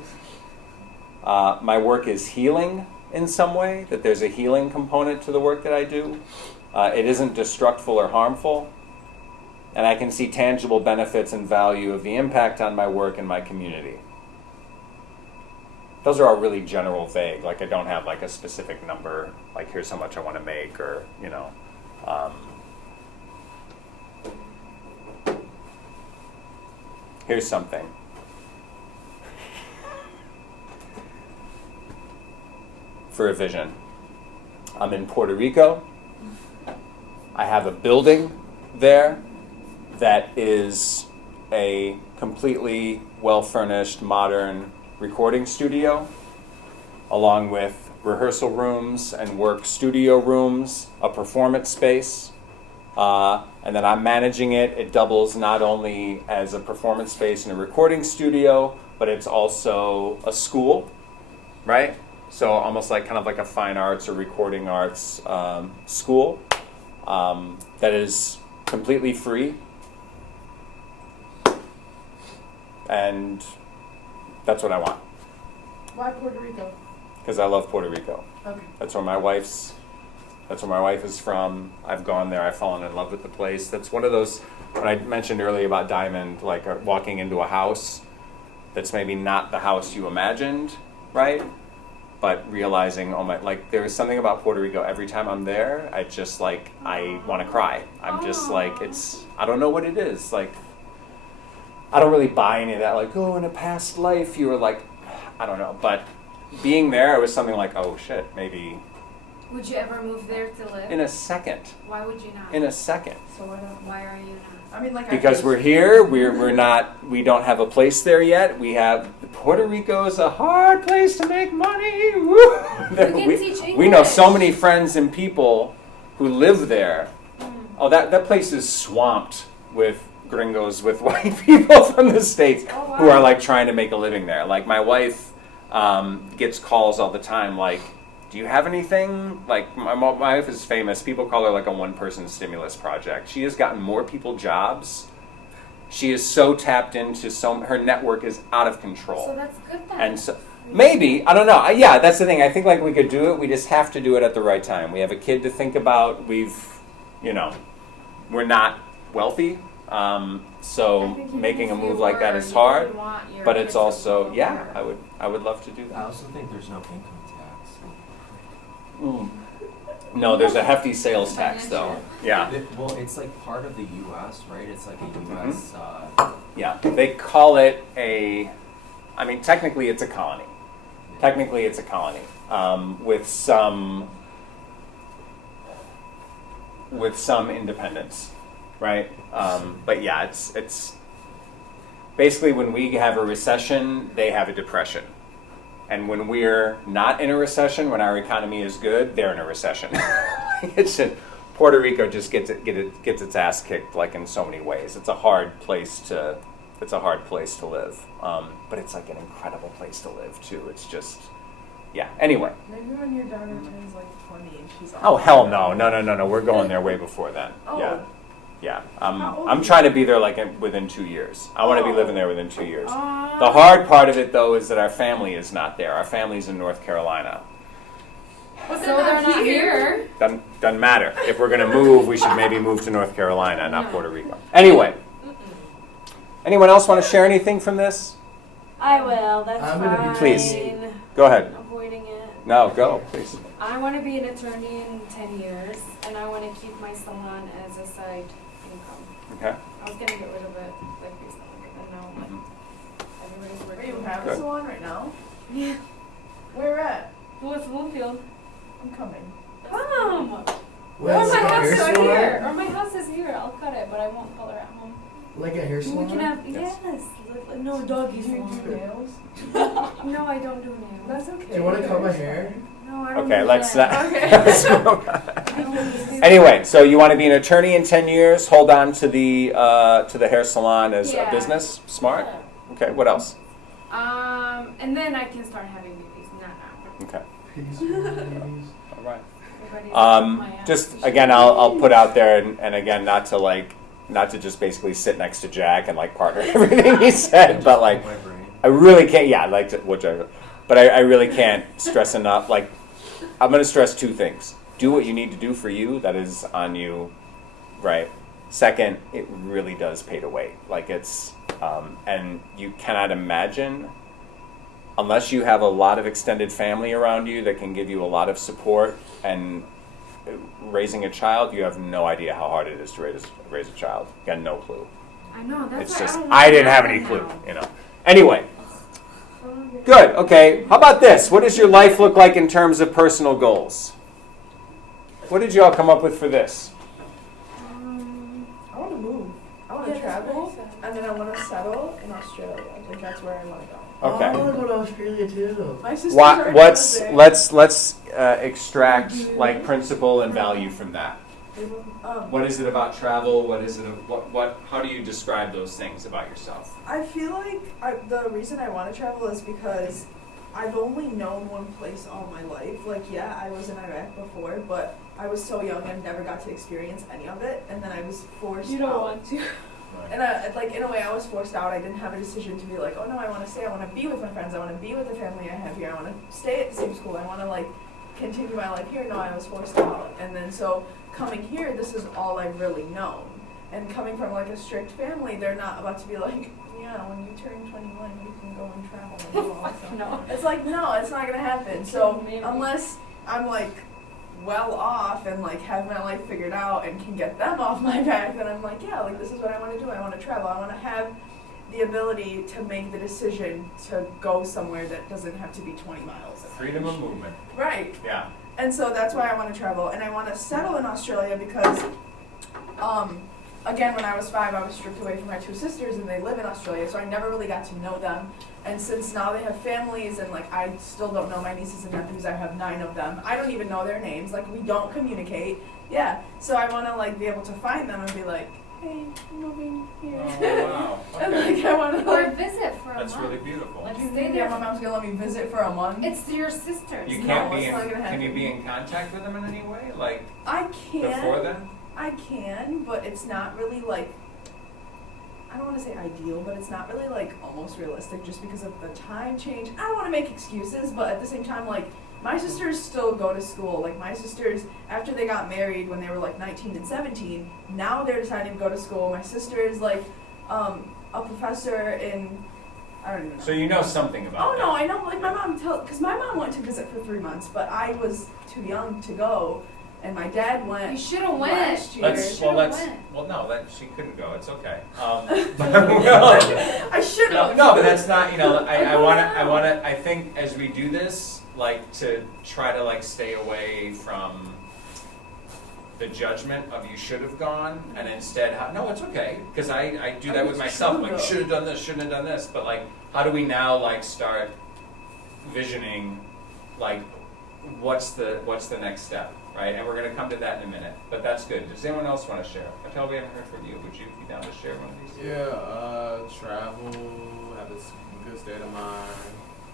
My work is healing in some way, that there's a healing component to the work that I do. It isn't destructful or harmful. And I can see tangible benefits and value of the impact on my work and my community. Those are all really general, vague. Like I don't have like a specific number, like here's how much I want to make, or, you know. Here's something. For a vision. I'm in Puerto Rico. I have a building there that is a completely well-furnished, modern recording studio, along with rehearsal rooms and work studio rooms, a performance space, and then I'm managing it. It doubles not only as a performance space and a recording studio, but it's also a school, right? So almost like kind of like a fine arts or recording arts school that is completely free. And that's what I want. Why Puerto Rico? Because I love Puerto Rico. Okay. That's where my wife is from. I've gone there. I've fallen in love with the place. That's one of those, when I mentioned earlier about Diamond, like walking into a house that's maybe not the house you imagined, right? But realizing, oh my, like there is something about Puerto Rico. Every time I'm there, I just like, I want to cry. I'm just like, it's, I don't know what it is. Like, I don't really buy any of that. Like, oh, in a past life, you were like, I don't know. But being there, it was something like, oh shit, maybe. Would you ever move there to live? In a second. Why would you not? In a second. So why not? Why are you not? I mean, like Because we're here, we're not, we don't have a place there yet. We have, Puerto Rico is a hard place to make money. Woo! We know so many friends and people who live there. Oh, that place is swamped with gringos, with white people from the States who are like trying to make a living there. Like my wife gets calls all the time like, do you have anything? Like, my wife is famous. People call her like a one-person stimulus project. She has gotten more people jobs. She is so tapped into her network is out of control. So that's good then. And so, maybe, I don't know. Yeah, that's the thing. I think like we could do it. We just have to do it at the right time. We have a kid to think about. We're not wealthy. So making a move like that is hard. But it's also, yeah, I would love to do that. I also think there's no income tax. No, there's a hefty sales tax, though. Yeah. Well, it's like part of the U.S., right? It's like a U.S. Yeah, they call it I mean, technically it's a colony. Technically it's a colony with some independence, right? But yeah, it's basically when we have a recession, they have a depression. And when we're not in a recession, when our economy is good, they're in a recession. Puerto Rico just gets its ass kicked like in so many ways. It's a hard place to live. But it's like an incredible place to live too. It's just, yeah. Anyway. Maybe when your daughter turns like 20 and she's Oh hell no. We're going there way before then. Oh. Yeah. Yeah, How old I'm are trying to be there like within 2 years. I want to be Oh. living there within 2 years. The hard part of it, though, is that our family is not there. Our family's in North Carolina. But So they're not here. Doesn't matter. If we're going to move, we should maybe move to North Carolina, not Puerto Rico. Anyway, anyone else want to share anything from this? I will. That's I'm gonna be fine. Please. Go ahead. Avoiding it. No, go, please. I want to be an attorney in 10 years, and I want to keep my salon as a side income. Okay. I was gonna get rid of it like recently, but now everybody's Are working. you have Good. a salon right now? Yeah. Where at? What's Bloomfield? I'm coming. Come. Or What's my a house hair is salon? here. Or my house is here. I'll cut it, but I won't color at home. Like a hair We salon? can have Yes. no doggy Do you do salon. nails? No, I don't do nails. That's okay. Do you want to cut my hair? No, I don't. Okay, do let's that. not. Okay. Anyway, so you want to be an attorney in 10 years, hold on to the hair salon as a Yeah. business? Smart? Okay, what else? And then I can start having babies. Not now. Okay, Peace, please. all right. Everybody's on my ass. Just again, I'll put out there, and again, not to just basically sit next to Jack and like partner everything he said, but like My brain. I really can't. Yeah, I like to, what Jack, but I really can't stress enough. Like I'm going to stress two things: do what you need to do for you. That is on you, right? Second, it really does pay to wait. Like it's, and you cannot imagine. Unless you have a lot of extended family around you that can give you a lot of support and raising a child, you have no idea how hard it is to raise a child. You got no clue. I know. That's It's why just, I don't I want didn't to have them any clue, now. you know. Anyway, good, okay. How about this? What does your life look like in terms of personal goals? What did you all come up with for this? I want to move. I want to travel, and then I want to settle in Australia. Like that's where I want to go. Okay. I want to go to Australia too. My sister's already What's there. let's extract like principle and value from that. What is it about travel? What is it? What? How do you describe those things about yourself? I feel like the reason I want to travel is because I've only known one place all my life. Like, yeah, I was in Iraq before, but I was so young and never got to experience any of it. And then I was forced You don't out. want to. And I, like in a way, I was forced out. I didn't have a decision to be like, oh no, I want to stay. I want to be with my friends. I want to be with the family I have here. I want to stay at the same school. I want to like continue my life here. No, I was forced out. And then so coming here, this is all I've really known. And coming from like a strict family, they're not about to be like, yeah, when you turn 21, you can go and travel and do all that stuff. No. It's like, no, it's not gonna happen. So Maybe. unless I'm like well off and like have my life figured out and can get them off my back, then I'm like, yeah, like this is what I want to do. I want to travel. I want to have the ability to make the decision to go somewhere that doesn't have to be 20 miles. Freedom of movement. Right. Yeah. And so that's why I want to travel, and I want to settle in Australia because, again, when I was 5, I was stripped away from my 2 sisters, and they live in Australia, so I never really got to know them. And since now they have families, and like I still don't know my nieces and nephews, I have 9 of them. I don't even know their names. Like we don't communicate. Yeah. So I want to like be able to find them and be like, hey, I'm moving here. Oh, wow. And Okay. like I want to Or like. visit for a That's month. really beautiful. Let's Do you stay think there. my mom's gonna let me visit for a month? It's your sisters. You No, can't be it's in. not gonna Can you happen. be in contact with them in any way? Like I can. before then? I can, but it's not really like, I don't want to say ideal, but it's not really like almost realistic just because of the time change. I don't want to make excuses, but at the same time, like my sisters still go to school. Like my sisters, after they got married when they were like 19 and 17, now they're deciding to go to school. My sister is like a professor in, I don't even know. So you know something about Oh no, I know. Like my mom because my mom went to visit for 3 months, but I was too young to go, and my dad went. You should have went. last year. Well, no, she couldn't go. It's okay. I should have. No, but that's not. You know, I want to. I think as we do this, like to try to like stay away from the judgment of you should have gone, and instead, no, it's okay because I do that with myself. Like should have done this, shouldn't have done this. But like, how do we now like start visioning, like what's the next step? Right, and we're going to come to that in a minute, but that's good. Does anyone else want to share? Patel, we haven't heard from you. Would you be down to share one of these? Yeah, travel, have a good state of mind,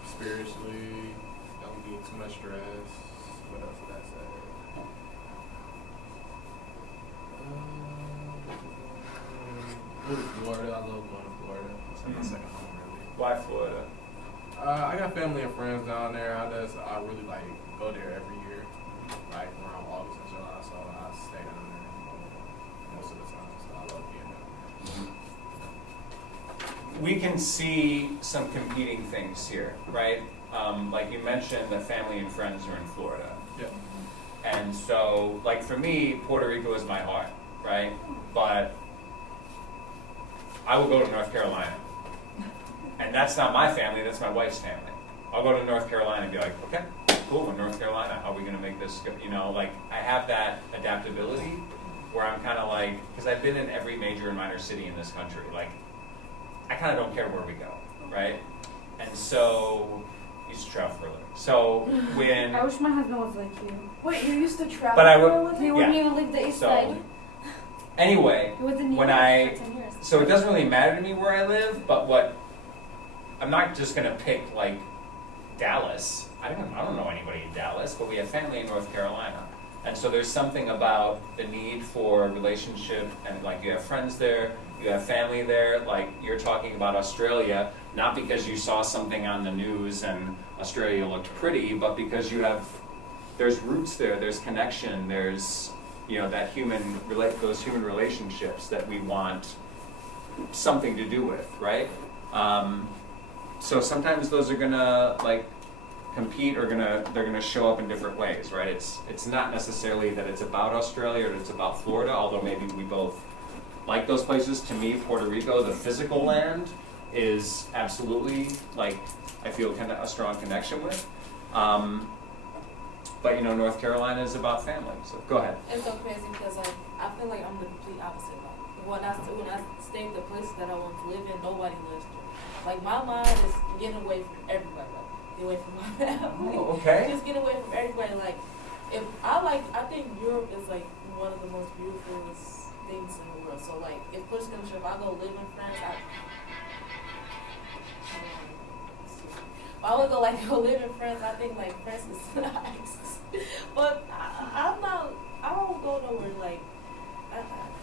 spiritually, don't get too much stress. What else did I say? my second home, really. Why Florida? I got family and friends down there. I really like go there every year, like around August and July. So I stay down there most of the time. So I love being down there. We can see some competing things here, right? Like you mentioned, that family and friends are in Florida. Yeah. And so, like for me, Puerto Rico is my heart, right? But I will go to North Carolina. And that's not my family, that's my wife's family. I'll go to North Carolina and be like, okay, cool, in North Carolina, how are we gonna make this go? You know, like I have that adaptability where I'm kind of like, because I've been in every major and minor city in this country, like I kind of don't care where we go, right? And so, I used to travel for a living. So when... I wish my husband was like you. Wait, you used to travel But I for a would, living? He wouldn't even leave the east side. Anyway, He was in New when York for 10 years. so it doesn't really matter to me where I live, but what, I'm not just gonna pick like Dallas. I don't know anybody in Dallas, but we have family in North Carolina. And so there's something about the need for relationship, and like you have friends there, you have family there, like you're talking about Australia, not because you saw something on the news and Australia looked pretty, but because there's roots there, there's connection, there's, you know, that those human relationships that we want something to do with, right? So sometimes those are gonna like compete or they're gonna show up in different ways, right? It's not necessarily that it's about Australia or it's about Florida, although maybe we both like those places. To me, Puerto Rico, the physical land, is absolutely like I feel kind of a strong connection with. But you know, North Carolina is about family. So go ahead. It's so crazy because like I feel like I'm the complete opposite. Like when I stay in the places that I want to live in, nobody lives there. Like my mind is getting away from everybody. Like get away from my family. Oh, okay. Just get away from everybody. Like I think Europe is like one of the most beautiful things in the world. So like if push comes to shove, I go live in France. I would go live in France. I think like France is nice, but I don't go nowhere like.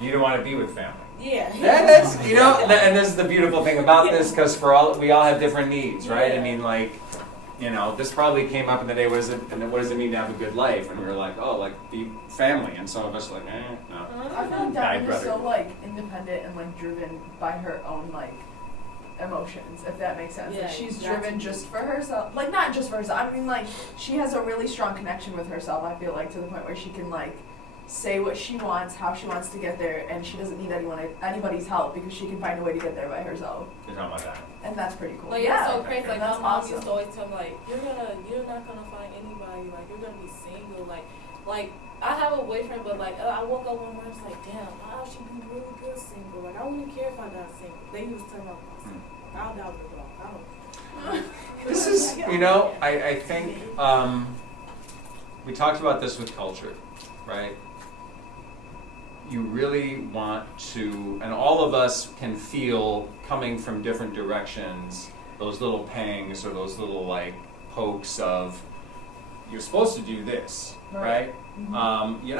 You don't want to be with family. Yeah. And that's, you know, and this is the beautiful thing about this, because we all have different needs, right? Yeah. I mean, like, you know, this probably came up in the day. What does it mean to have a good life? And we were like, oh, like be family, and some of us are like, no. I feel like I'd Diamond is rather- so like independent and like driven by her own like emotions, if that makes sense. Yeah, Like she's exactly. driven just for herself. Like not just for herself. I mean like she has a really strong connection with herself, I feel like, to the point where she can like say what she wants, how she wants to get there, and she doesn't need anybody's help because she can find a way to get there by herself. You're talking about that. And that's pretty cool. Like yeah. it's so crazy. Like that's my mom awesome. used to always tell me like you're not gonna find anybody. Like you're gonna be single. Like I have a boyfriend, but like I woke up one morning, I was like, damn, wow, she'd be really good single. Like I wouldn't care if I got single. They used to tell me I doubt it at all. I don't. This is, you know, I think we talked about this with culture, right? You really want to, and all of us can feel coming from different directions, those little pangs or those little like pokes of, you're supposed to do this, right? Mm-hmm. You're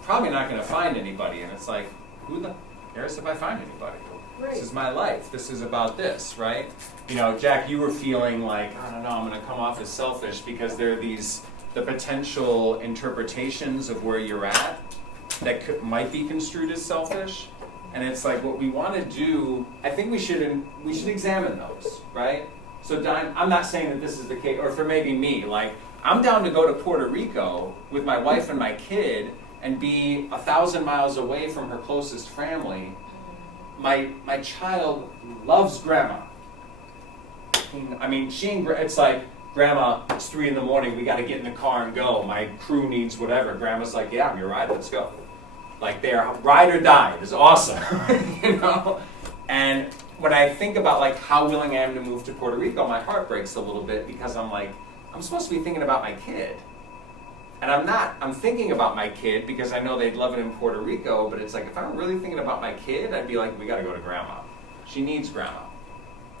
probably not gonna find anybody, and it's like, who the cares if I find anybody? Right. This is my life. This is about this, right? You know, Jack, you were feeling like, I don't know, I'm going to come off as selfish because there are the potential interpretations of where you're at that might be construed as selfish. And it's like what we want to do, I think we should examine those, right? So I'm not saying that this is the case, or for maybe me, like I'm down to go to Puerto Rico with my wife and my kid and be 1,000 miles away from her closest family. My child loves grandma. I mean, it's like, grandma, it's 3 a.m, we got to get in the car and go. My crew needs whatever. Grandma's like, yeah, I'm your ride, let's go. Like they're ride or die. It's awesome, you know? And when I think about like how willing I am to move to Puerto Rico, my heart breaks a little bit because I'm like, I'm supposed to be thinking about my kid. And I'm not. I'm thinking about my kid because I know they'd love it in Puerto Rico, but it's like, if I'm really thinking about my kid, I'd be like, we gotta go to grandma. She needs grandma,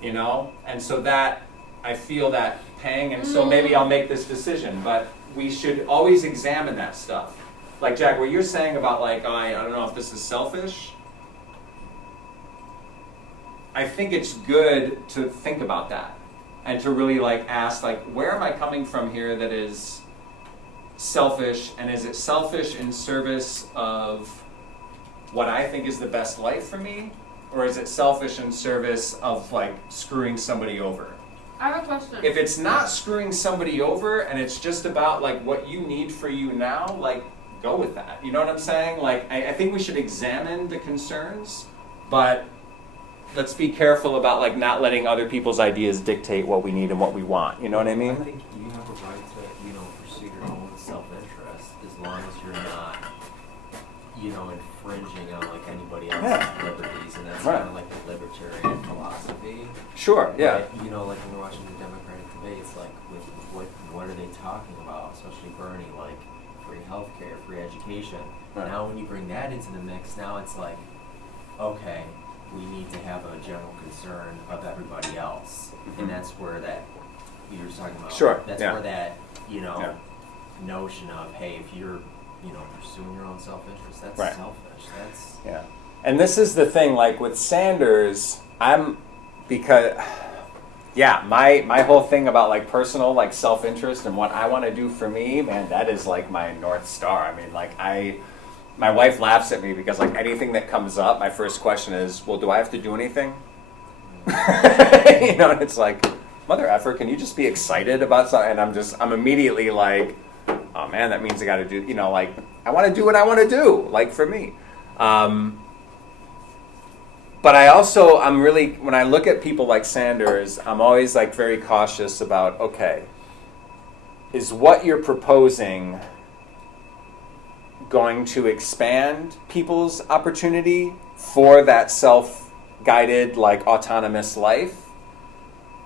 you know? And so that, I feel that pang, and so maybe I'll make this decision, but we should always examine that stuff. Like Jack, what you're saying about like, I don't know if this is selfish. I think it's good to think about that and to really like ask, like, where am I coming from here that is selfish, and is it selfish in service of what I think is the best life for me, or is it selfish in service of like screwing somebody over? I have a question. If it's not screwing somebody over and it's just about like what you need for you now, like go with that. You know what I'm saying? Like I think we should examine the concerns, but let's be careful about like not letting other people's ideas dictate what we need and what we want. You know what I mean? I think you have a right to, you know, pursue your own self-interest as long as you're not, you know, infringing on like anybody else's liberties, and that's kind of like the libertarian philosophy. Sure. Yeah. But, you know, like when we're watching the Democratic debates, like with what are they talking about? Especially Bernie, like free healthcare, free education. Right. Now, when you bring that into the mix, now it's like, okay, we need to have a general concern of everybody else, and that's where that you're talking about. Sure. That's where that, you know, notion of, hey, if you're, you know, pursuing your own self-interest, that's selfish. That's And this is the thing, like with Sanders, my whole thing about like personal like self-interest and what I want to do for me, man, that is like my North Star. I mean, like my wife laughs at me because like anything that comes up, my first question is, well, do I have to do anything? You know, and it's like, mother effer, can you just be excited about something? And I'm immediately like, oh man, that means I got to do, you know, like I want to do what I want to do, like for me. But I'm really, when I look at people like Sanders, I'm always like very cautious about, okay, is what you're proposing going to expand people's opportunity for that self-guided, like autonomous life?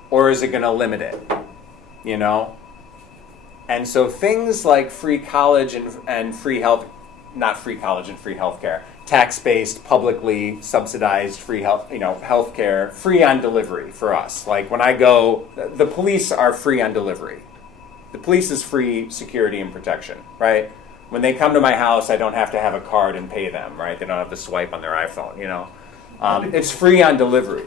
Or is it going to limit it? You know? And so things like free college and free health, not free college and free healthcare, tax-based, publicly subsidized free health, you know, healthcare, free on delivery for us. Like when I go, the police are free on delivery. The police is free security and protection, right? When they come to my house, I don't have to have a card and pay them, right? They don't have to swipe on their iPhone, you know? It's free on delivery.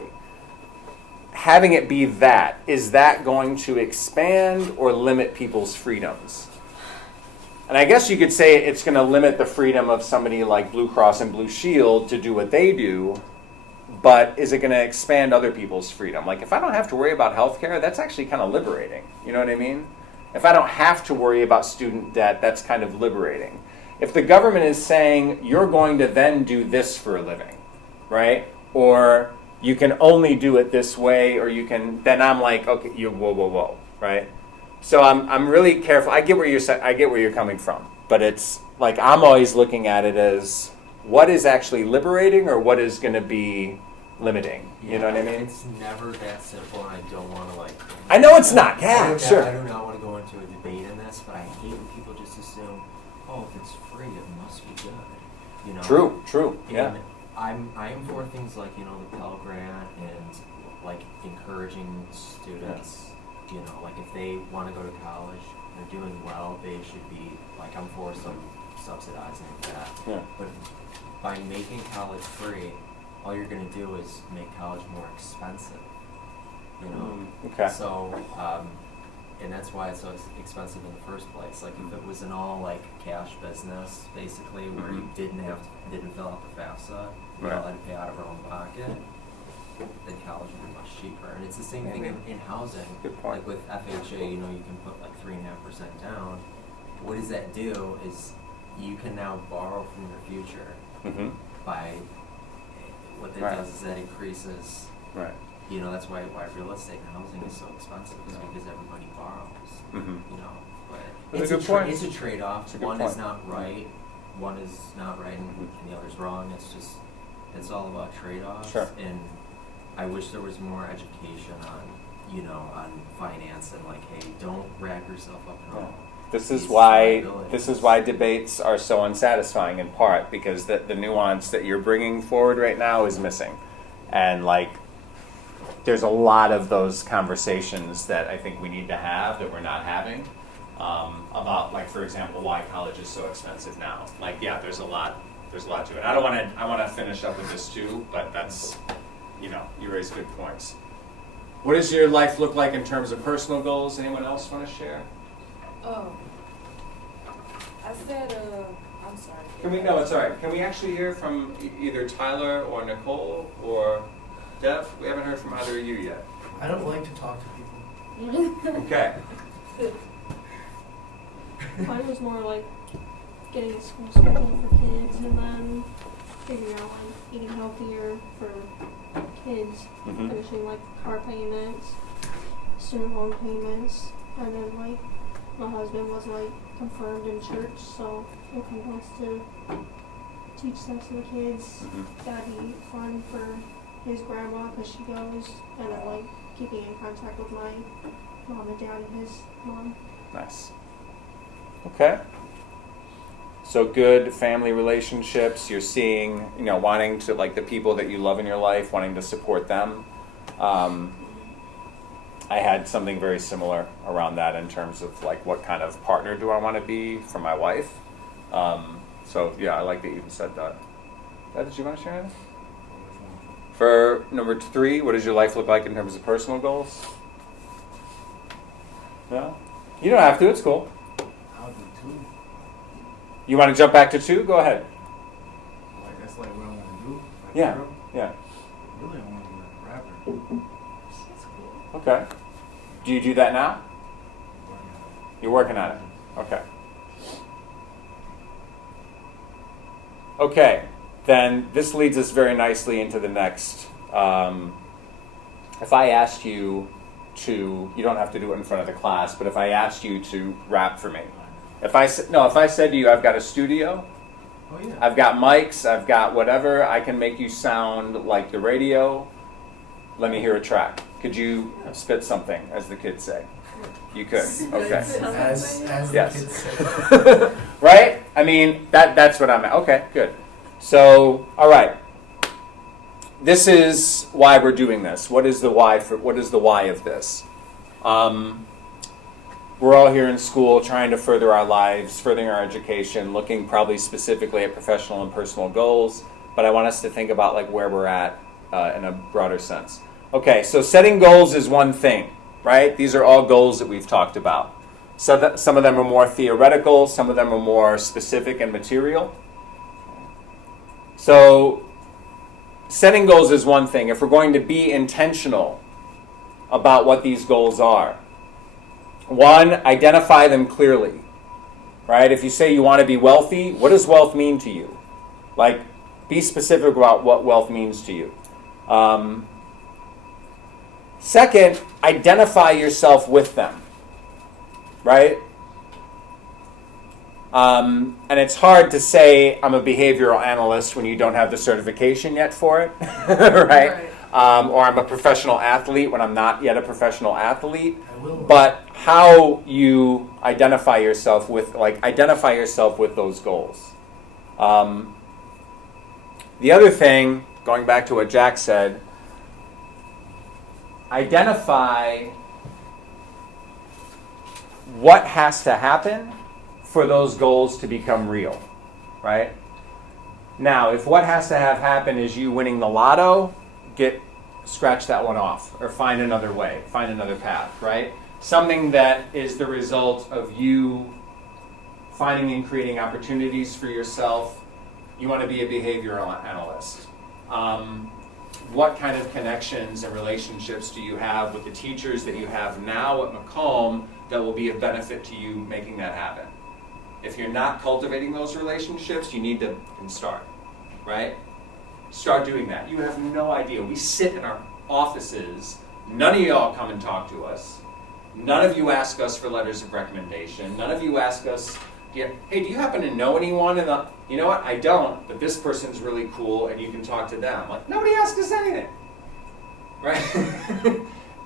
Having it be that, is that going to expand or limit people's freedoms? And I guess you could say it's going to limit the freedom of somebody like Blue Cross and Blue Shield to do what they do, but is it going to expand other people's freedom? Like if I don't have to worry about healthcare, that's actually kind of liberating. You know what I mean? If I don't have to worry about student debt, that's kind of liberating. If the government is saying you're going to then do this for a living, right? Or you can only do it this way, or you can, then I'm like, okay, whoa, right? So I'm really careful. I get where you're coming from, but it's like I'm always looking at it as what is actually liberating or what is going to be limiting. You know what I mean? It's never that simple, and I don't want to like. I know it's not. Yeah, sure. I do not want to go into a debate in this, but I hate when people just assume, oh, if it's free, it must be good. You know. True. Yeah. And I am for things like, you know, the Pell Grant and like encouraging students. You know, like if they want to go to college, they're doing well, they should be, like, I'm for some subsidizing that. Yeah. But by making college free, all you're going to do is make college more expensive, you know? Okay. So, and that's why it's so expensive in the first place. Like, if it was an all, like, cash business, basically, where you didn't fill out the FAFSA, you all had to pay out of our own pocket, then college would be much cheaper. And it's the same thing in housing. Good point. Like with FHA, you know, you can put like 3.5% down. What does that do is you can now borrow from your future by what that does is that increases. Right. You know, that's why real estate and housing is so expensive, is because everybody borrows. You know, but it's a trade-off. One is not right. One is not right, and the other's wrong. It's all about trade-offs. Sure. And I wish there was more education on, you know, on finance and like, hey, don't wrap yourself up in all. This is why debates are so unsatisfying in part, because the nuance that you're bringing forward right now is missing. And like there's a lot of those conversations that I think we need to have that we're not having, about, like, for example, why college is so expensive now. Like, yeah, there's a lot to it. I want to finish up with this too, but that's you raise good points. What does your life look like in terms of personal goals? Anyone else want to share? Oh, I said, I'm sorry. No, it's all right. Can we actually hear from either Tyler or Nicole or Dev? We haven't heard from either of you yet. I don't like to talk to people. Okay. Mine was more like getting a school schedule for kids and then figuring out like eating healthier for kids, finishing like car payments, student loan payments, and then like my husband was like confirmed in church, so if he wants to teach that to the kids, that'd be fun for his grandma because she goes, and then like keeping in contact with my mom and dad and his mom. Nice. Okay. So good family relationships. You're seeing, wanting to, like, the people that you love in your life, wanting to support them. I had something very similar around that in terms of, like, what kind of partner do I want to be for my wife. So, yeah, I like that you even said that. Did you want to share anything? For number 3, what does your life look like in terms of personal goals? No? You don't have to. It's cool. I'll do 2. You want to jump back to 2? Go ahead. Like, that's like what I want to do. Like, Yeah. girl. Yeah. Really, I want to be like a rapper. That's cool. Okay. Do you do that now? You're working on it. Okay. Okay. Then this leads us very nicely into the next. If I asked you to, you don't have to do it in front of the class, but if I asked you to rap for me, if I said to you, I've got a studio, I've got mics, I've got whatever, I can make you sound like the radio. Let me hear a track. Could you spit something, as the kids say? You could. Okay. As Yes. the kids say. Right? I mean, that's what I'm at. Okay, good. So, all right. This is why we're doing this. What is the why of this? We're all here in school trying to further our lives, furthering our education, looking probably specifically at professional and personal goals, but I want us to think about like where we're at in a broader sense. Okay, so setting goals is one thing, right? These are all goals that we've talked about. So some of them are more theoretical, some of them are more specific and material. So setting goals is one thing. If we're going to be intentional about what these goals are, one, identify them clearly, right? If you say you want to be wealthy, what does wealth mean to you? Like, be specific about what wealth means to you. Second, identify yourself with them, right? And it's hard to say I'm a behavioral analyst when you don't have the certification yet for it, right? Or I'm a professional athlete when I'm not yet a professional athlete. But how you identify yourself with those goals. The other thing, going back to what Jack said, identify what has to happen for those goals to become real, right? Now, if what has to have happen is you winning the lotto, scratch that one off, or find another way, find another path, right? Something that is the result of you finding and creating opportunities for yourself. You want to be a behavioral analyst. What kind of connections and relationships do you have with the teachers that you have now at Macomb that will be of benefit to you making that happen? If you're not cultivating those relationships, you need to start, right? Start doing that. You have no idea. We sit in our offices. None of y'all come and talk to us. None of you ask us for letters of recommendation. None of you ask us, hey, do you happen to know anyone? You know what? I don't, but this person's really cool and you can talk to them. Like, nobody asks us anything, right?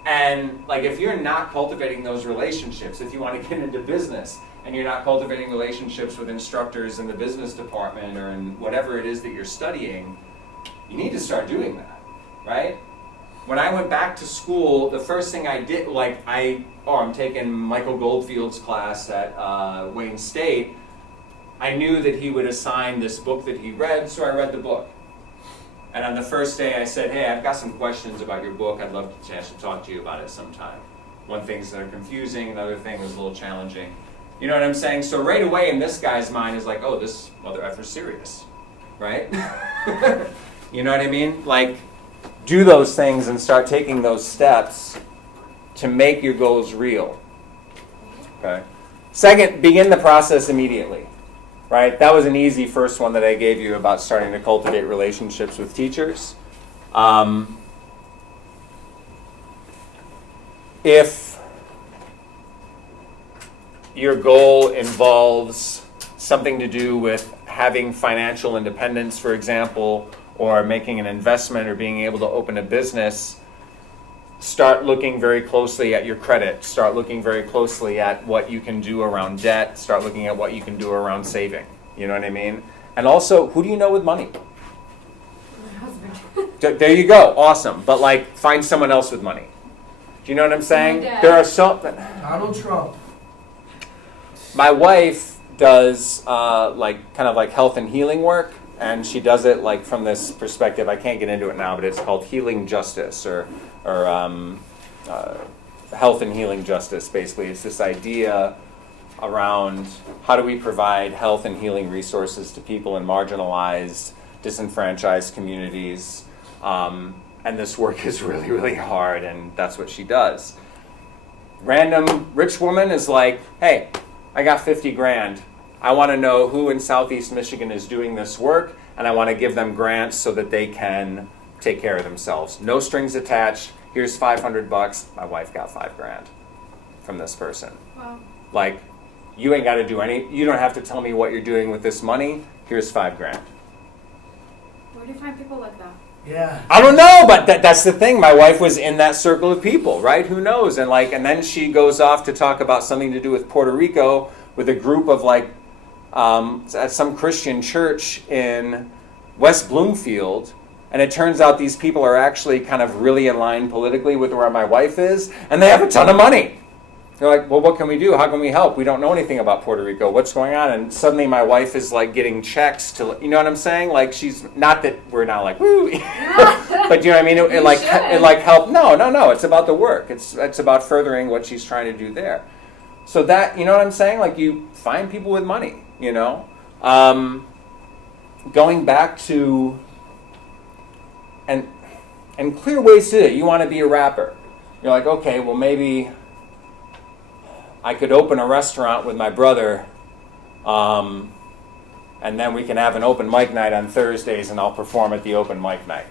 And like, if you're not cultivating those relationships, if you want to get into business and you're not cultivating relationships with instructors in the business department or in whatever it is that you're studying, you need to start doing that, right? When I went back to school, the first thing I did, I'm taking Michael Goldfield's class at Wayne State. I knew that he would assign this book that he read, so I read the book. And on the first day I said, hey, I've got some questions about your book. I'd love to chance to talk to you about it sometime. One thing's that are confusing, another thing is a little challenging. You know what I'm saying? So right away in this guy's mind is like, oh, this mother effer's serious, right? You know what I mean? Like, do those things and start taking those steps to make your goals real. Okay. Second, begin the process immediately. Right? That was an easy first one that I gave you about starting to cultivate relationships with teachers. If your goal involves something to do with having financial independence, for example, or making an investment or being able to open a business, start looking very closely at your credit. Start looking very closely at what you can do around debt. Start looking at what you can do around saving. You know what I mean? And also, who do you know with money? My husband. There you go. Awesome. But like, find someone else with money. Do you know what I'm saying? There are so... Donald Trump. My wife does kind of health and healing work. And she does it like from this perspective. I can't get into it now, but it's called healing justice or health and healing justice, basically. It's this idea around how do we provide health and healing resources to people in marginalized, disenfranchised communities. And this work is really, really hard, and that's what she does. Random rich woman is like, hey, I got 50 grand. I want to know who in Southeast Michigan is doing this work, and I want to give them grants so that they can take care of themselves. No strings attached. Here's $500. My wife got $5,000 from this person. Wow. Like, you ain't got to do you don't have to tell me what you're doing with this money. Here's $5,000. Where do you find people like that? Yeah. I don't know, but that's the thing. My wife was in that circle of people, right? Who knows? And then she goes off to talk about something to do with Puerto Rico with a group of at some Christian church in West Bloomfield. And it turns out these people are actually kind of really in line politically with where my wife is, and they have a ton of money. They're like, well, what can we do? How can we help? We don't know anything about Puerto Rico. What's going on? And suddenly my wife is like getting checks to, you know what I'm saying? Like, she's, not that we're now like, woo, but you know what I mean? It helped. No. It's about the work. It's about furthering what she's trying to do there. So that, you know what I'm saying? Like, you find people with money, you know? Going back to, and clear ways to do it. You want to be a rapper. You're like, okay, well, maybe I could open a restaurant with my brother, and then we can have an open mic night on Thursdays, and I'll perform at the open mic night.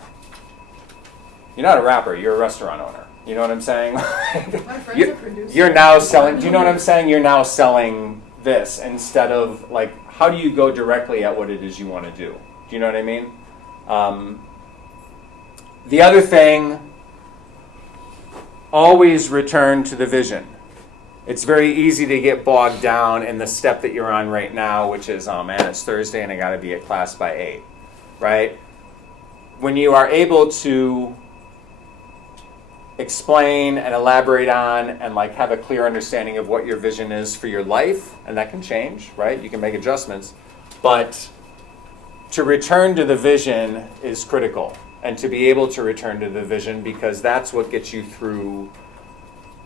You're not a rapper, you're a restaurant owner. You know what I'm saying? You're now selling, do you know what I'm saying? You're now selling this instead of, like, how do you go directly at what it is you want to do? Do you know what I mean? The other thing, always return to the vision. It's very easy to get bogged down in the step that you're on right now, which is, oh man, it's Thursday and I got to be at class by 8, right? When you are able to explain and elaborate on and have a clear understanding of what your vision is for your life, and that can change, right? You can make adjustments, but to return to the vision is critical, and to be able to return to the vision, because that's what gets you through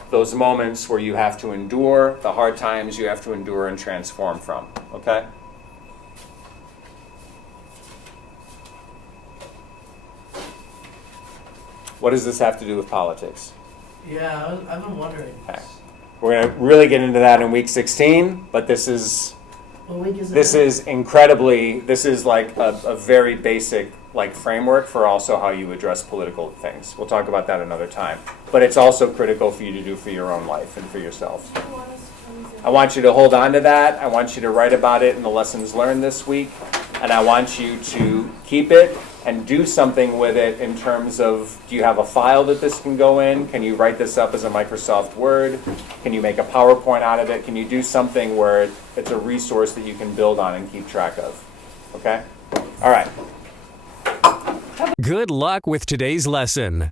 those moments where you have to endure, the hard times you have to endure and transform from, okay? What does this have to do with politics? Yeah, I've been wondering. Okay. We're going to really get into that in week 16, but this is incredibly, this is like a very basic framework for also how you address political things. We'll talk about that another time. But it's also critical for you to do for your own life and for yourself. I want you to hold on to that. I want you to write about it in the lessons learned this week. And I want you to keep it and do something with it in terms of, do you have a file that this can go in? Can you write this up as a Microsoft Word? Can you make a PowerPoint out of it? Can you do something where it's a resource that you can build on and keep track of? Okay? All right. Good luck with today's lesson.